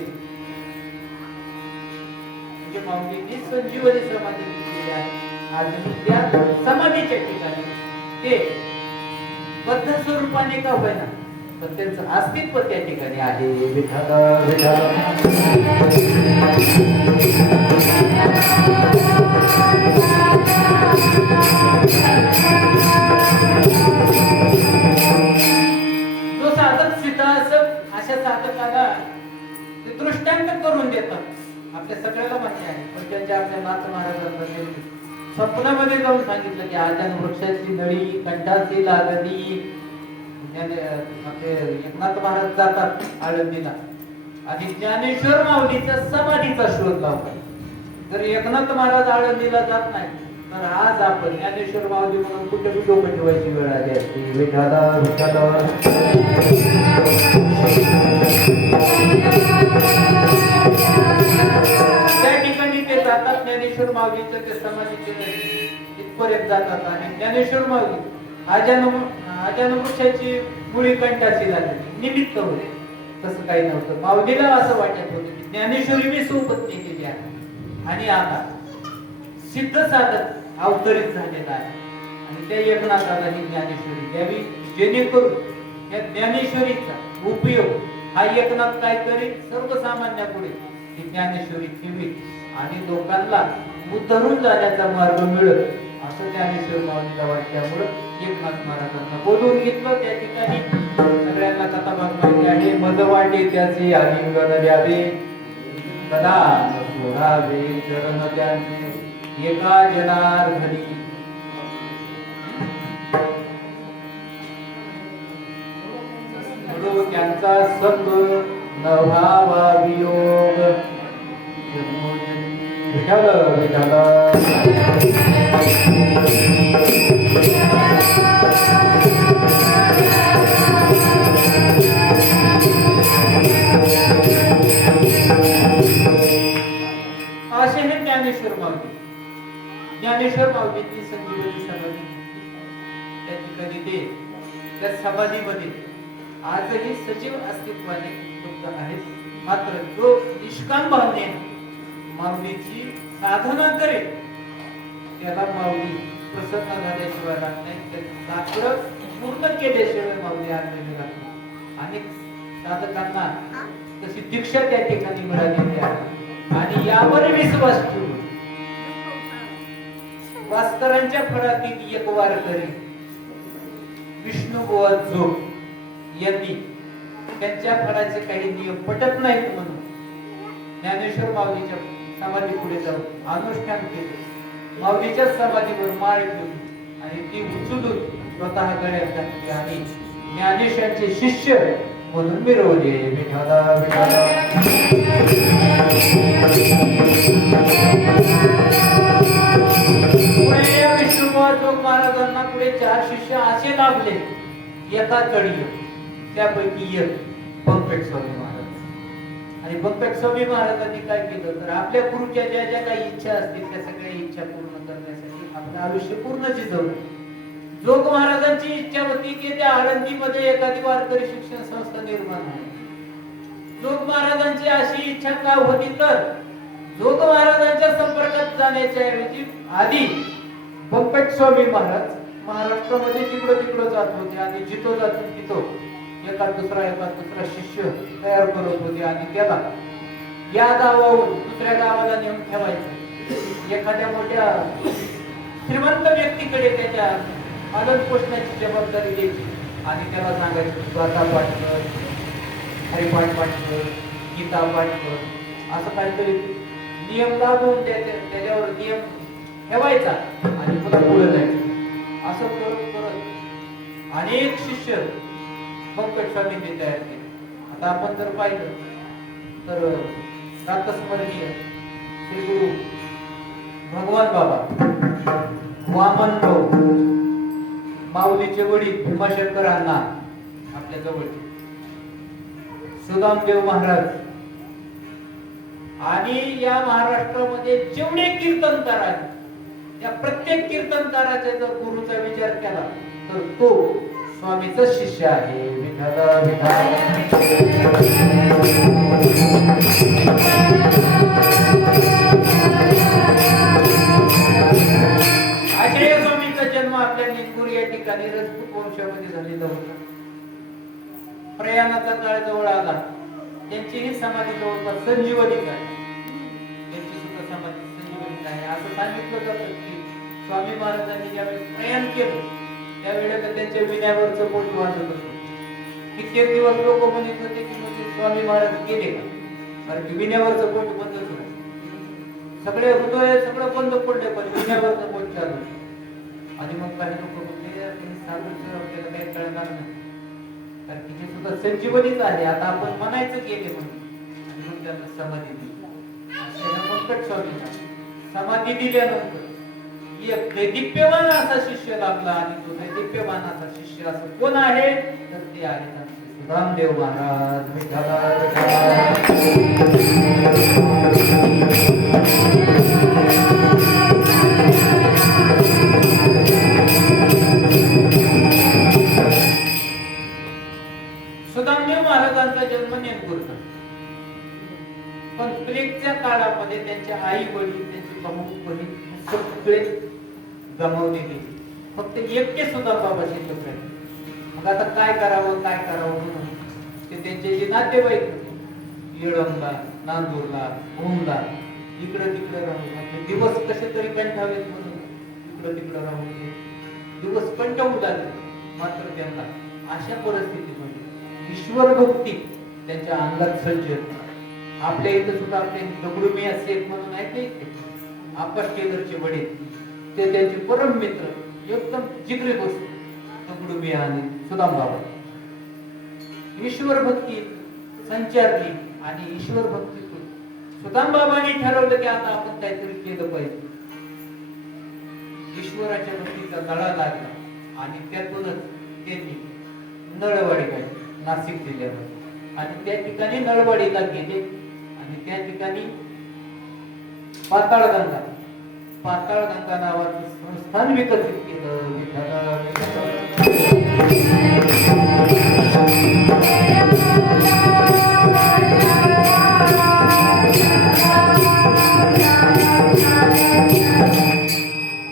म्हणजे माऊलींनी संजीवनी समाधी केली आहे आजही त्या समाधीच्या ठिकाणी ते बद्ध स्वरूपाने का होईना पण त्यांचं अस्तित्व त्या ठिकाणी आहे विठ्ठल जो साधक सिद्ध असत अशा साधकाला ते दृष्टांत करून देतात आपल्या सगळ्याला माहिती आहे पण त्यांच्या आपल्या नाथ महाराजांना स्वप्नामध्ये जाऊन सांगितलं की आजन वृक्षाची नळी कंठाची लागली आपले एकनाथ महाराज जातात आळंदीला आणि ज्ञानेश्वर माऊलीच्या समाधीचा शोध लावतात जर एकनाथ महाराज आळंदीला जात नाही तर आज आपण ज्ञानेश्वर माऊली म्हणून कुठे डोकं ठेवायची वेळ आली असती विठाला त्या ठिकाणी ते जातात ज्ञानेश्वर माऊलीच्या ते समाधीचे इथपर्यंत जातात आणि ज्ञानेश्वर माऊली आजन वृक्षाची मुळी कंठाची लागली निमित्त होते तसं काही नव्हतं माऊलीला असं वाटत होतं की ज्ञानेश्वरी मी सोबत केलेली आहे आणि आता सिद्ध साधक अवतरित झालेला आहे आणि त्या एकनाथाला ही ज्ञानेश्वरी द्यावी जेणेकरून या ज्ञानेश्वरीचा उपयोग हा एकनाथ काहीतरी सर्वसामान्यापुढे ही ज्ञानेश्वरी ठेवी आणि लोकांना उतरून जाण्याचा मार्ग मिळत असं ज्ञानेश्वर माऊलीला वाटल्यामुळं एकनाथ महाराजांना बोलवून घेतलं. त्या ठिकाणी सगळ्यांना कथा माहिती आहे. मज वाटे त्याचे आलिंगन द्यावे, कदा सोडावे चरण त्यांचे एका जनार्दनी. त्यांचा संग न व्हावा वियोग. विठ्ठल विठ्ठल असे हे ज्ञानेश्वर माऊली. ज्ञानेश्वर माऊलींची संजीवनी समाधी त्या ठिकाणी ते त्या समाधीमध्ये आजही सजीव अस्तित्वाने उपलब्ध आहेत. मात्र जो निष्काम भावनेने माऊलीची साधना करेल त्याला माऊली प्रसन्न झाल्याशिवाय राहत नाही. त्याचं साकडं पूर्ण केल्याशिवाय माऊली आनंद राहत नाही. अनेक साधकांना तशी दीक्षा त्या ठिकाणी मिळालेली आहे आणि यावर विश्वास ठेवून भास्करांच्या फळातील एक वारकरी विष्णुबुवा जोग यांनी त्यांच्या फळाचे काही नियम पटत नाहीत म्हणून ज्ञानेश्वर माऊलीच्या समाधी पुढे जाऊन अनुष्ठान केले. माऊलीच्या समाधीवर माळ ठेवली आणि ती उचलून स्वतः गळ्यात घातली आणि ज्ञानेश्वरांचे शिष्य म्हणून मिरवले. विठ्ठला विठ्ठला पुढे या विष्णुबुवा जोग महाराजांना पुढे 4 शिष्य असे लाभले. एका कडी त्यापैकी एक पंकज स्वामी महाराज. आणि पंकज स्वामी महाराजांनी काय केलं तर आपल्या गुरुच्या ज्या ज्या काही इच्छा असतील त्या सगळ्या इच्छा पूर्ण करण्यासाठी आपलं आयुष्य पूर्ण झिजवलं. जोग महाराजांची इच्छा होती की त्या आळंदीमध्ये एखादी वारकरी शिक्षण संस्था निर्माण व्हावी. जोग महाराजांची अशी इच्छा का होती तर जोग महाराजांच्या संपर्कात जाण्याच्या ऐवजी आधी पंकज स्वामी महाराज महाराष्ट्रामध्ये तिकडं जात होते आणि जिथं जातो तिथं एका दुसरा शिष्य तयार करत होते आणि त्याला या गावावरून दुसऱ्या गावाला नेऊन ठेवायचं. एखाद्या मोठ्या श्रीमंत व्यक्तीकडे त्याच्या पालन पोषणाची जबाबदारी द्यायची आणि त्याला सांगायचं गाथा पाठ कर, हरिपाठ पाठ कर, गीता पाठ कर, असं काहीतरी नियम लावून त्याच्यावर नियम ठेवायचा आणि पुन्हा पुढे जायचं. असं करत करत अनेक शिष्य पंकज स्वामींनी तयार केले. आता आपण जर पाहिलं तर प्रातस्मरणीय श्री गुरु भगवान बाबा वामनराव माऊलीचे वडील भीमाशंकरांना आपल्या जवळचे सुदामदेव महाराज आणि या महाराष्ट्रामध्ये जेवढे कीर्तनकार आहेत त्या प्रत्येक कीर्तनकाराचा जर गुरुचा विचार केला तर तो स्वामीचा शिष्य आहे. विठ्ठला विठ्ठला आचार्य स्वामींचा जन्म आपल्या निंगूर या ठिकाणी राजपूत वंशामध्ये झालेला होता. प्रयाणाचा काळ जवळ आला. त्यांचीही समाधी जवळपास संजीवनीत आहे. त्यांची सुद्धा समाधी संजीवनीत आहे. असं सांगितलं जातं की स्वामी महाराजांनी ज्यावेळेस प्रयाण केलं त्यावेळेला त्यांच्या विण्यावरचं पोट वाजत होतं. कित्येक दिवस लोक म्हणत होते की म्हणजे स्वामी महाराज गेले का, कारण की विण्यावरचं पोट बंदच होतं. सगळे हृदय सगळं बंद पडले पण विण्यावरचं पोट चालू. आणि मग काही लोक म्हणले आपल्याला काही कळणार नाही कारण की हे सुद्धा संजीवनीच आहे. आता आपण म्हणायचं गेले म्हणून मग त्यांना समाधी दिली. पंकज स्वामींना समाधी दिल्यानंतर एक दैदिप्यमान असा शिष्य लाभला आणि तो दैदिप्यमान असा शिष्य असं कोण आहे तर ते आहेत सुदामदेव महाराज. विठ्ठला सुदामदेव महाराजांचा जन्म नेमकुरचा. पण प्लेगच्या काळामध्ये त्यांचे आई वडील त्यांचे भाऊ बहीण सगळे गमावले गेले. फक्त एकटे सुद्धा बाबा शिल्लक राहिले. मग आता काय करावं म्हणून ते त्यांचे जे नातेवाईक होते येळंबला, नांदूरला, भूमला इकडं तिकडं राहू म्हणजे दिवस कसे तरी कंठावेत म्हणून इकडं तिकडं राहू नये. दिवस कंटाळू लागले. मात्र त्यांना अशा परिस्थितीमध्ये ईश्वर भक्ती त्यांच्या अंगात सज्ज. आपल्या इथं सुद्धा आपले दगडूमिया शेख म्हणून आहेत ना इथे आकाश टेलरचे वडील, ते त्यांचे परम मित्र एकदम जिगरी दोस्त दगडूमिया आणि सुदाम बाबा. ईश्वर भक्ती संचारली आणि ईश्वर भक्तीतून सुदाम बाबांनी ठरवलं की आता आपण काहीतरी केलं पाहिजे. ईश्वराच्या भक्तीचा तळा लागला आणि त्यातूनच त्यांनी नळवाडी काढली नाशिक जिल्ह्यामध्ये आणि त्या ठिकाणी नळवाडीला गेले आणि त्या ठिकाणी पाताळगंगा नावाचं संस्थान विकसित केलं.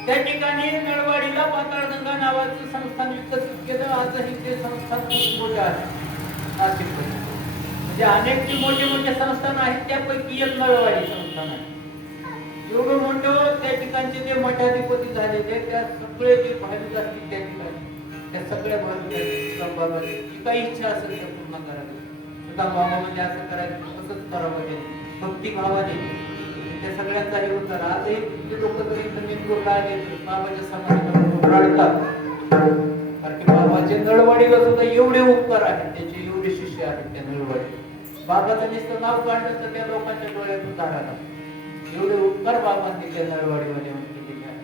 त्या ठिकाणी नळवाडीला पाताळगंगा नावाचं संस्थान विकसित केलं. आजही ते संस्थान खूप मोठं आहे नाशिकमध्ये. म्हणजे अनेक जे मोठे मोठे संस्थान आहेत त्यापैकी एक नळवाडी संस्थान आहे. एवढं मोठं त्या ठिकाणचे जे मठाधिपती झालेले त्या सगळे जे भाविक असतील त्या ठिकाणी त्या सगळ्या भाविकांची जी काही इच्छा असेल त्या पूर्ण करावी. सुद्धा बाबा म्हणजे असं करायचं तसंच करावं भक्ती भावाने त्या सगळ्यांचा हे उत्तर. आजही तिथले लोक तरी नवीन आले बाबाच्या समाजात रडतात कारण की बाबाचे नळवाडीला सुद्धा एवढे उपकार आहेत, त्याचे एवढे शिष्य आहेत त्या नळवाडी. बाबाचं नुसतं नाव काढलं तर त्या लोकांच्या डोळ्यातून धारा लागतात. एवढे उपकार बाबांनी त्या नळवाडीमध्ये केलेले आहेत.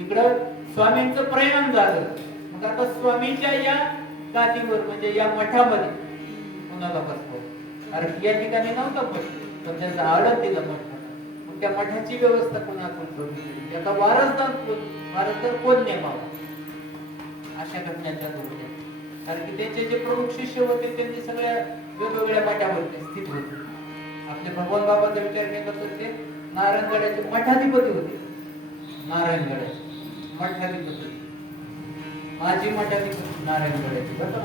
इकडं स्वामींचं प्रयाण झालं. मग आता स्वामींच्या या गादीवर म्हणजे या मठामध्ये कोणाला बसवं कारण या ठिकाणी नव्हतं मठ तर त्याचा आडत दिला मठ. मग त्या मठाची व्यवस्था कोणाकडून करून त्याचा वारसदार कोण नेमावा अशा घटनेच्या होत्या. कारण की त्यांचे जे प्रमुख शिष्य होते त्यांनी सगळ्या वेगवेगळ्या मठावरती स्थित होते. आपले भगवान बाबाचा विचार केला तर ते नारायणगडाचे मठाधिपती होते. नारायणगडाचे मठाधिपती माझी मठाधिपती नारायणगडाचे बरं का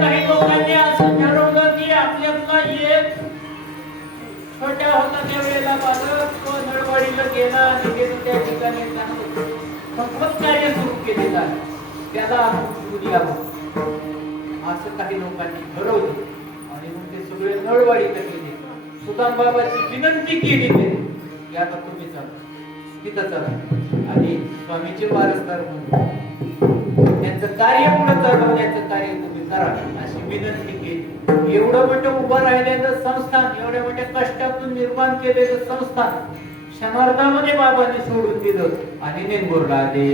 काही लोकांनी असं ठरवलं की आपल्यातला एक छोट्या होता त्या वेळेला बालक तो नळवाडीला गेला आणि गेलो त्या ठिकाणी संपत कार्य सुरू केलेलं आहे त्याला आपण यावं असं काही लोकांनी ठरवलं आणि मग ते सगळे नळवाडीला गेले. सुदाम बाबाची विनंती केली की आता तुम्ही चला तिथं चला आणि स्वामीचे वारसदार म्हणून त्यांचं कार्य पुढे चालवण्याचं कार्य तुम्ही करा अशी विनंती केली. एवढं मोठं उभं राहिलेलं संस्थान एवढ्या मोठ्या कष्टातून निर्माण केलेलं संस्थान क्षणार्धामध्ये बाबांनी सोडून दिलं आणि नेंगूरला आले.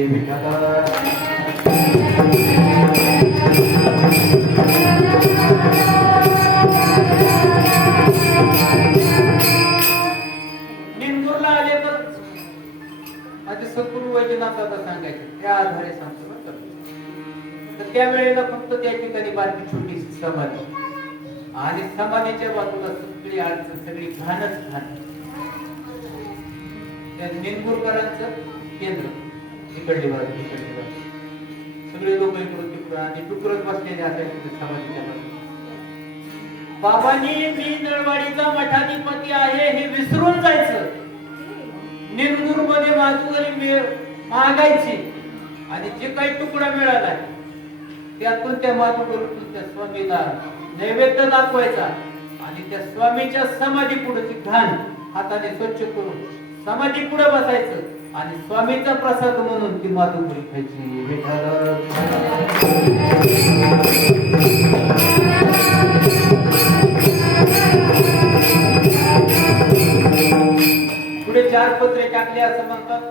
नेंगूरला आले तर माझे सद्गुरू वैजनाथ दादा सांगायचे त्या आधारे सांगतो. तर त्यावेळेला फक्त त्या ठिकाणी बारकी छोटीशी समाधी आणि समाधीच्या बाजूला सगळी अडचण सगळी घाणच घाण. त्या नेंगूरकरांचं केंद्र इकडली बाजू सगळे लोक इकडून तिकडून आणि डुकरत बसलेले असायचे समाधीच्या बाजूला. बाबांनी मी नळवाडीचा मठाधिपती आहे हे विसरून जायचं. नेंगूर मध्ये माधुरी मागायची आणि जे काही तुकडा मिळाला त्यातून त्या माधुरीतून त्या स्वामीला नैवेद्य दाखवायचा आणि त्या स्वामीच्या समाधी पुढे घाण हाताने स्वच्छ करून समाधी पुढे बसायचं आणि स्वामीचा प्रसाद म्हणून ती माधुरी खायची. पुढे 4 पत्रे टाकले असं म्हणतात.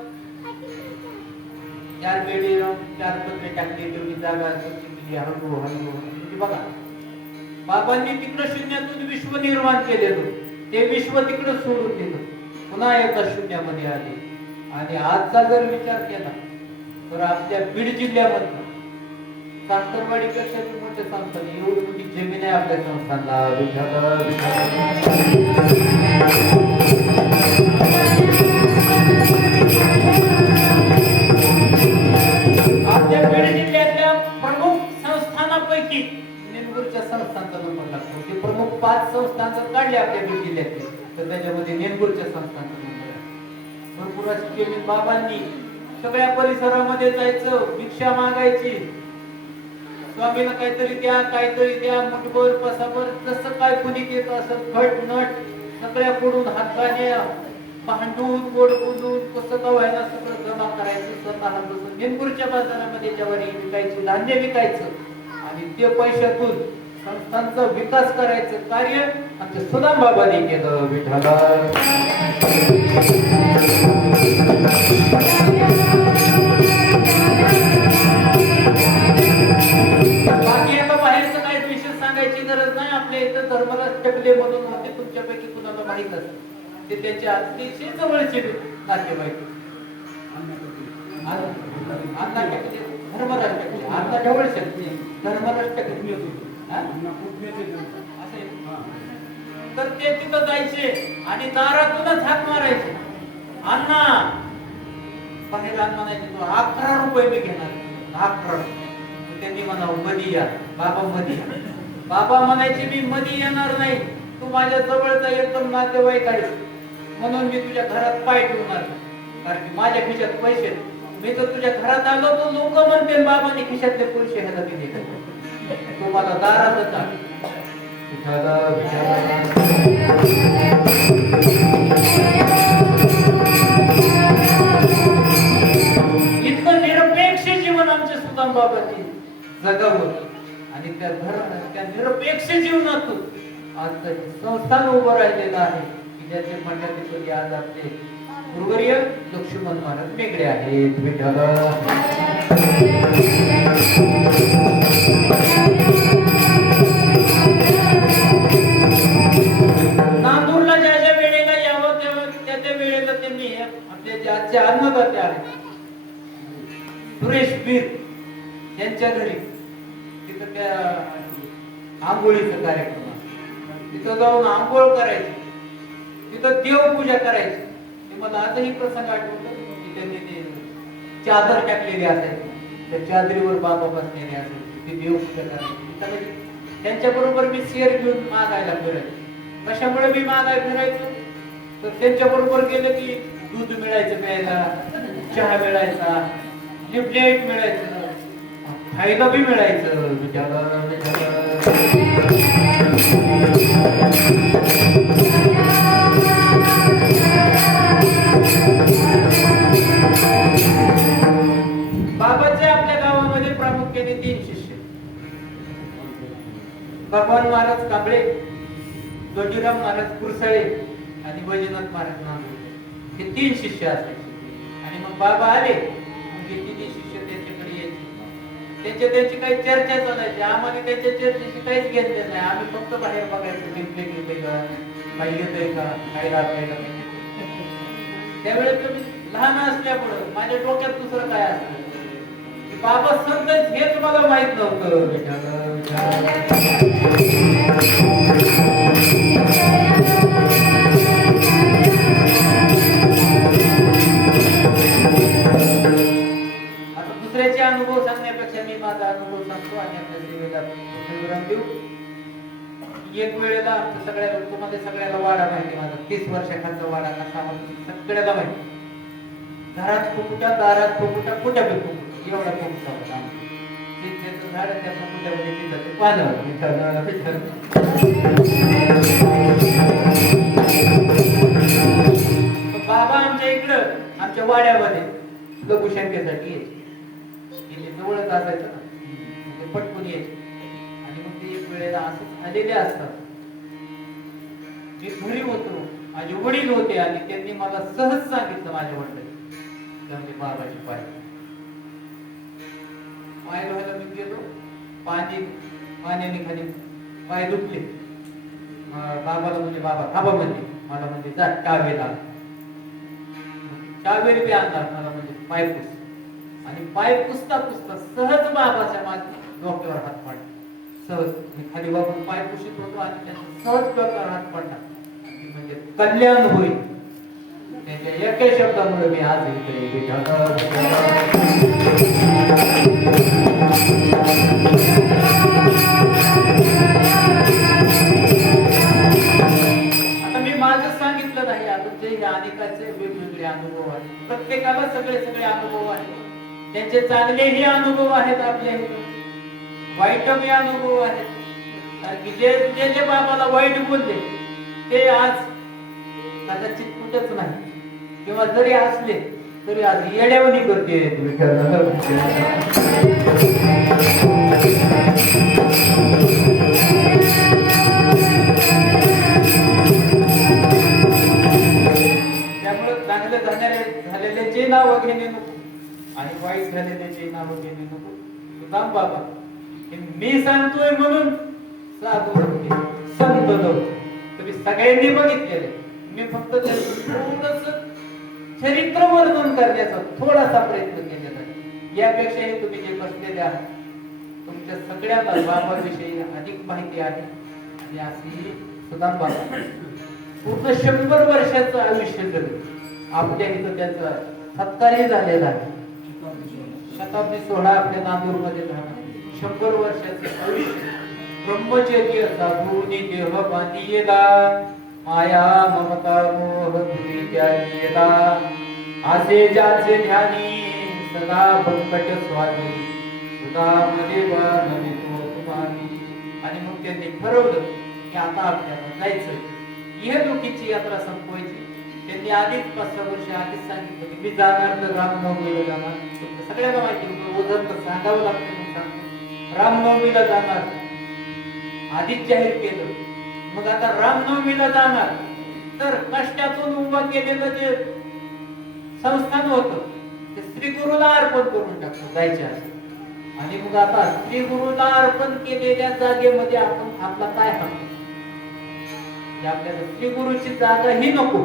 4 बेडी 4 पत्रे टाकले तेवढी जागा हळू हळू बघा. बाबांनी तिकडं शून्यातून विश्व निर्माण केलेलं ते विश्व तिकडं सोडून दिलं पुन्हा एका शून्यामध्ये आले. आणि आजचा जर विचार केला तर आपल्या बीड जिल्ह्यामध्ये साखरवाडीपेक्षा मोठे संस्थान एवढी मोठी जमीन आहे आपल्या संस्थानला. आपल्या बीड जिल्ह्यातल्या प्रमुख संस्थानापैकी नेनगुरच्या संस्थांचा नंबर लागतो. ते प्रमुख 5 संस्थान जर काढले आपल्या बीड जिल्ह्यातले तर त्याच्यामध्ये नेनगुरच्या संस्थांचा नंबर आहे. भरपूर अशी केली बाबांनी. सगळ्या परिसरामध्ये जायचं, भिक्षा मागायची, स्वामीला काहीतरी द्या, मुठभर पसाभर, जसं काय कुणी देत असं खट नट सगळ्या पडून हातगाण्या भांडून गोड बोलून कसं का व्हायला सगळं जमा करायचं. स्वतः बसून नेनगुरच्या बाजारामध्ये ज्वारी विकायची, धान्य विकायचं आणि ते पैशातून संस्थांचा विकास करायचं कार्य आमच्या सुदाम बाबांनी केलं. विठ्ठला बाकी आता बाहेरचं काही विशेष सांगायची गरज नाही. आपल्या इथं धर्मराज टकले म्हणून होते, तुमच्यापैकी कुणाला माहित असेल. ते त्याचे अतिशय जवळचे नातेवाईक. अण्णा टकले, धर्मराज टकले, अण्णा जवळचे धर्मराज टकले असे. तर ते तिथं जायचे आणि दारातूनच हाक मारायचे. अण्णा बाहेर अण्णा नाही, तो 11 रुपये मी घेणार. 11 त्यांनी म्हणावं मधी या बाबा, मधी. बाबा म्हणायचे मी मधी येणार नाही, तू माझ्या जवळचा एकदम नातेवाईक आहेस म्हणून मी तुझ्या घरात पाय ठेवणार. कारण की माझ्या खिशात पैसे, मी जर तुझ्या घरात आलो तर लोक म्हणते बाबांनी खिशातले पैसे ह्याला दिले. तू मला दारातच आण. इतकं निरपेक्ष जीवन आमच्या सुदाम बाबांनी जगावं आणि त्या निरपेक्ष जीवनातून आज संस्थान उभं राहिलेलं आहे की ज्याचे मंडळाधिपती आज आपले गुरुवर्य लक्ष्मण महाराज वेगळे आहेत. विठ्ठल नांदूरला ज्या ज्या वेळेला यावं तेव्हा त्या वेळेला त्यांनी आपले जे आजचे अन्नदाते आहेत सुरेश बीर यांच्या घरी तिथं त्या आंघोळीचा कार्यक्रम, तिथं जाऊन आंघोळ करायची, तिथं देवपूजा करायची. ते मला आजही प्रसंग आठवतो की त्यांनी ते चादर टाकलेली असायची, त्या चादरीवर बाबा बसलेले असायचे, ती देवपूजा करायची. त्यांच्या बरोबर मी शेअर घेऊन मागायला फिरायचो. कशामुळे मी मागायला फिरायचो तर त्यांच्या बरोबर गेले की दूध मिळायचं प्यायला, चहा मिळायचा, लिपलेट मिळायचं, खायला बी मिळायचं. बाबाचे आपल्या गावामध्ये प्रामुख्याने 3 शिष्य, भगवान महाराज कांबळे, जोजीराम महाराज कुरसाळे आणि वैजनाथ महाराज नांदुरे, हे 3 शिष्य असायचे. आणि मग बाबा आले म्हणजे 3 शिष्य त्यांच्याकडे यायचे, त्यांची काही चर्चा चालायची. आम्हाला त्याच्या चर्चेशी काहीच घेतलं नाही. आम्ही फक्त बाहेर बघायचं, घेतले का, काही येतंय का, काही राहतंय का. त्यावेळेस तुम्ही लहान असल्यामुळं माझ्या डोक्यात दुसरं काय असतं की बाबा संत हेच मला माहित नव्हतं. आता दुसऱ्याचे अनुभव सांगण्यापेक्षा मी माझा अनुभव सांगतो आणि आपल्या श्रीवेला विराम देऊ. एक वेळेला आमच्या सगळ्याला वाडा माहिती, माझा 30 वर्षाखालचा वाडा कसा सगळ्याला माहिती. घरात फुकुटा, दारात फुकुटा, कुठे बी फुकुटा, एवढा फुकुटा होता. चिंचेचं झाड, त्या फुकुट्यामध्ये चिंचाचं पानं. बाबा आमच्या इकडं आमच्या वाड्यामध्ये लघुशंकेसाठी यायचे. जवळच असायचं ना, ते पटकून यायचे. आणि मग ते एक वेळेला असंच आलेले असतात. मी घरी होतो, माझे वडील होते आणि त्यांनी मला सहज सांगितलं, माझ्या वडिलांनी म्हणजे बाबाची पाय धुवायला मी गेलो, पाण्याने खाली पाय धुतले. बाबाला म्हणजे बाबा थांबा म्हणजे, मला म्हणजे जा टावेला, टावेल बी आणणार मला म्हणजे पाय पुस. आणि पाय पुसता पुसता सहज बाबाच्या माझ्या डोक्यावर हात पडला. सहज मी खाली वागून पाय पुशीत होतो आणि त्याचा सहज डोक्यावर हात पडला. म्हणजे कल्याण होईल. त्यांच्या एका शब्दामुळे मी आज इथे विठ्ठल आता मी माझं सांगितलं नाही, अजून जे अनेकाचे वेगवेगळे अनुभव आहेत. प्रत्येकाला सगळे सगळे अनुभव आहेत. त्यांचे चांगलेही अनुभव आहेत, आपल्या वाईटही अनुभव आहेत. कारण की जे जे जे बाबाला वाईट बोलले ते आज कदाचित कुठंच नाही, किंवा जरी असले तरी आज येड्यावणी करते त्यामुळे चांगले झालेल्याचे नाव घेणे नको आणि वाईट झालेल्याचे नाव घेणे नको. सुदाम बाबा हे मी सांगतोय म्हणून साधू संत तुम्ही सगळ्यांनी बघितलेले. मी फक्त थोडस चरित्र वर्णन करण्याचा थोडासा प्रयत्न केलेला आहे. यापेक्षाही तुम्ही जे बसलेले आहात तुमच्या सगळ्यांना बाबाविषयी अधिक माहिती आहे. आणि अशी सुदाम बाबा पूर्ण 100 वर्षाचं आयुष्य जगले. आपल्या इथं त्याचा सत्कारही झालेला आहे. शताब्दी सोहळा आपल्या नांदूर मध्ये झाला. 100 वर्षाचं आयुष्य ब्रह्मचर्य साधूनी देह बांधियेला माया ममता मोह तुरी त्यागेला असे ज्याचे ध्यानी सदा भंकट स्वामी सुदाम देवा नमितो तुम्हारी. आणि मग त्यांनी ठरवलं की आता आपल्याला जायचं इहलोकीची यात्रा संपवायची. त्यांनी आधीच 5-6 वर्ष आधीच सांगितलं की मी जाणार तर रामनवमीला जाणार. सगळ्यांना माहिती होतं, ओझर तर सांगावं लागतं म्हणून सांगतो. रामनवमीला जाणार आधीच जाहीर केलं. मग आता रामनवमीला जाणार तर कष्टातून उभा केलेलं जे संस्थान होतं ते श्री गुरुला अर्पण करून टाकतो जायच्या. आणि मग आता श्री गुरुला अर्पण केलेल्या जागेमध्ये आपण आपला काय हक्क, आपल्याला श्री गुरुची जागा ही नको.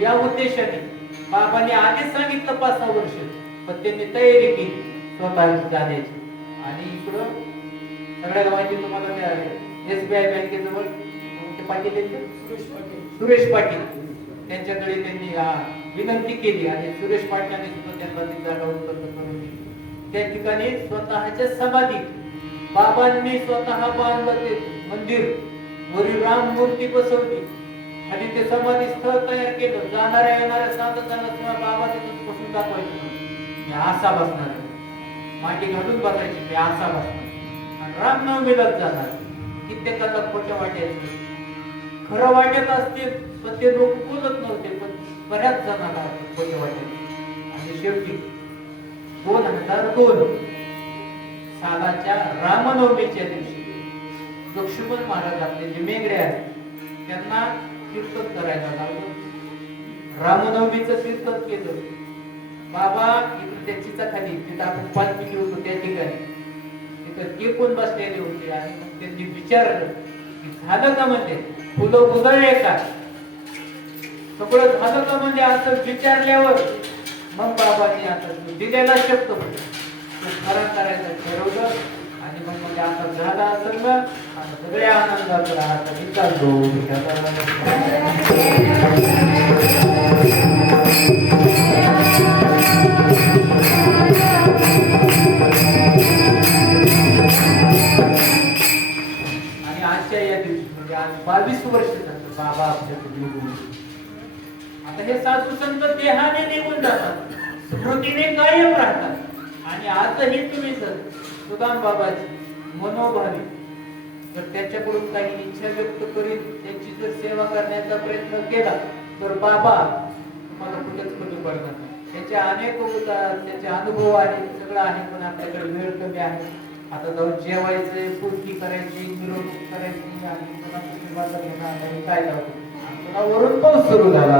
या उद्देशाने बाबांनी आधीच सांगितलं 5-6 वर्ष, पण त्यांनी तयारी केली स्वतःची जाण्याची. आणि इकडं सगळ्याला माहिती तुम्हाला त्या SBI बँकेजवळ पाटील सुरेश पाटील त्यांच्याकडे त्यांनी विनंती केली आणि सुरेश पाटलांनी सुद्धा त्यांना ती जागा उपलब्ध करून दिली. त्या ठिकाणी स्वतःच्या समाधीत बाबांनी स्वतः बांधलं ते मंदिर, वरील राम मूर्ती बसवली आणि ते समाधी स्थळ तयार केलं. जाणाऱ्या येणाऱ्या साधकांना किंवा बाबा तिथं बसून दाखवायचं मी असा बसणार आहे, माटी घालून बसायची मी असा बसणार आणि रामनवमीलाच जाणार. कित्येकाला खोटं वाटायचं, खरं वाटत असते पण ते लोक बोलत नव्हते, पण बऱ्याच जणांना खोटं वाटायचं. आणि शेवटी 2002 सालाच्या रामनवमीच्या दिवशी लक्ष्मण महाराज आपले जे मेंगडे आहेत त्यांना कीर्तन करायला लावलं. रामनवमीचं कीर्तन केलं. बाबा इकडे त्या चिचाखाली तिथं आपण पालखी होतो त्या ठिकाणी तिथं ते कोण बसलेले होते. आणि मग त्यांनी विचारलं की झालं का, म्हणजे फुलं उजळले का, सगळं झालं का, म्हणजे असं विचारल्यावर मग बाबांनी आता दिलेला शब्द तो खरा करायचं ठरवलं. आणि मग म्हणजे आता झाला असेल ना, आता सगळ्या आनंदात राहता विचारतो. आणि आजच्या या दिवशी म्हणजे आज 22 वर्ष झालं बाबा आपल्याकडे निघून. आता हे साधू संत देहाने निघून जातात, स्मृतीने कायम राहतात. आणि आजही तुम्ही जर सुदाम बाबाची मनोभावी जर त्याच्याकडून काही इच्छा व्यक्त करीत त्यांची जर सेवा करण्याचा प्रयत्न केला तर बाबा तुम्हाला कुठेच कमी पडणार नाही. त्याचे अनेक उदाहरण, त्याचे अनुभव आहेत, सगळं आहे, पण आपल्याकडे वेळ कमी आहे. आता जाऊन जेवायचे, पूर्ती करायची, मिरवणूक करायची आणि काय लावतो वरून पाऊस सुरू झाला.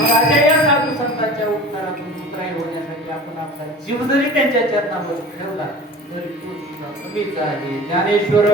माझ्या या साधू संतांच्या उत्तरातून उतराई होण्यासाठी आपण आपला जीव जरी त्यांच्या चरणावर ठेवला तरी तो सुद्धा कमीच आहे. ज्ञानेश्वर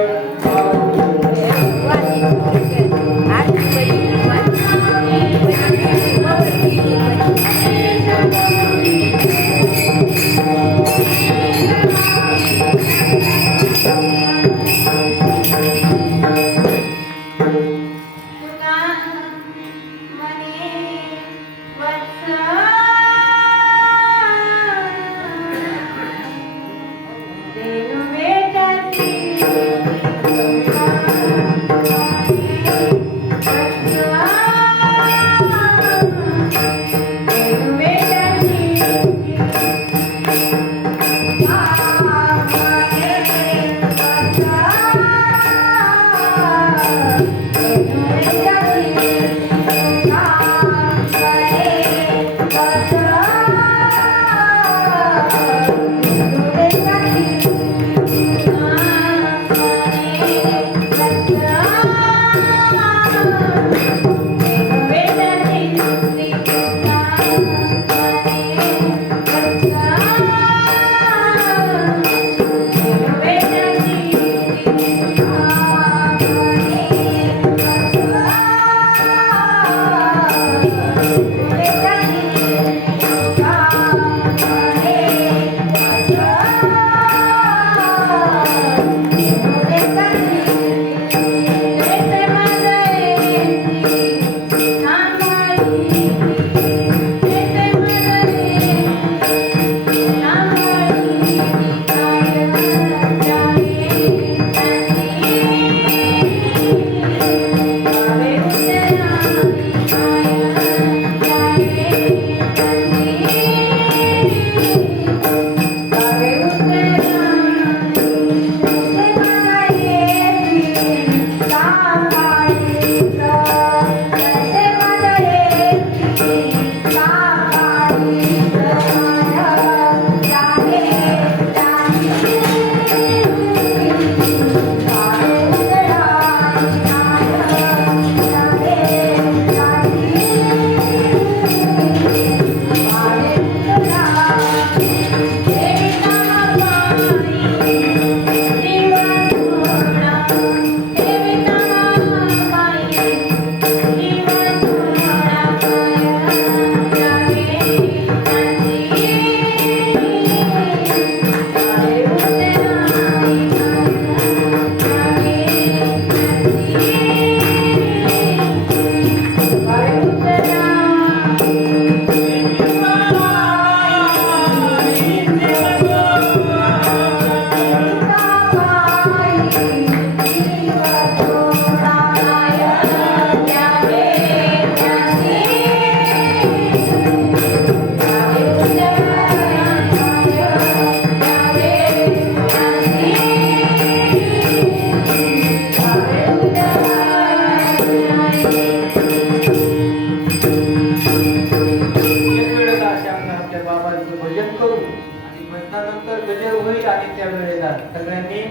आणि त्या वेळेला सगळ्यांनी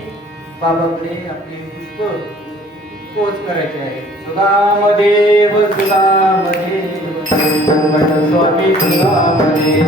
बाबाकडे आपली पुष्प पोच करायचे आहे. सुदामदेव सुदामदेव स्वामी सुदामदेव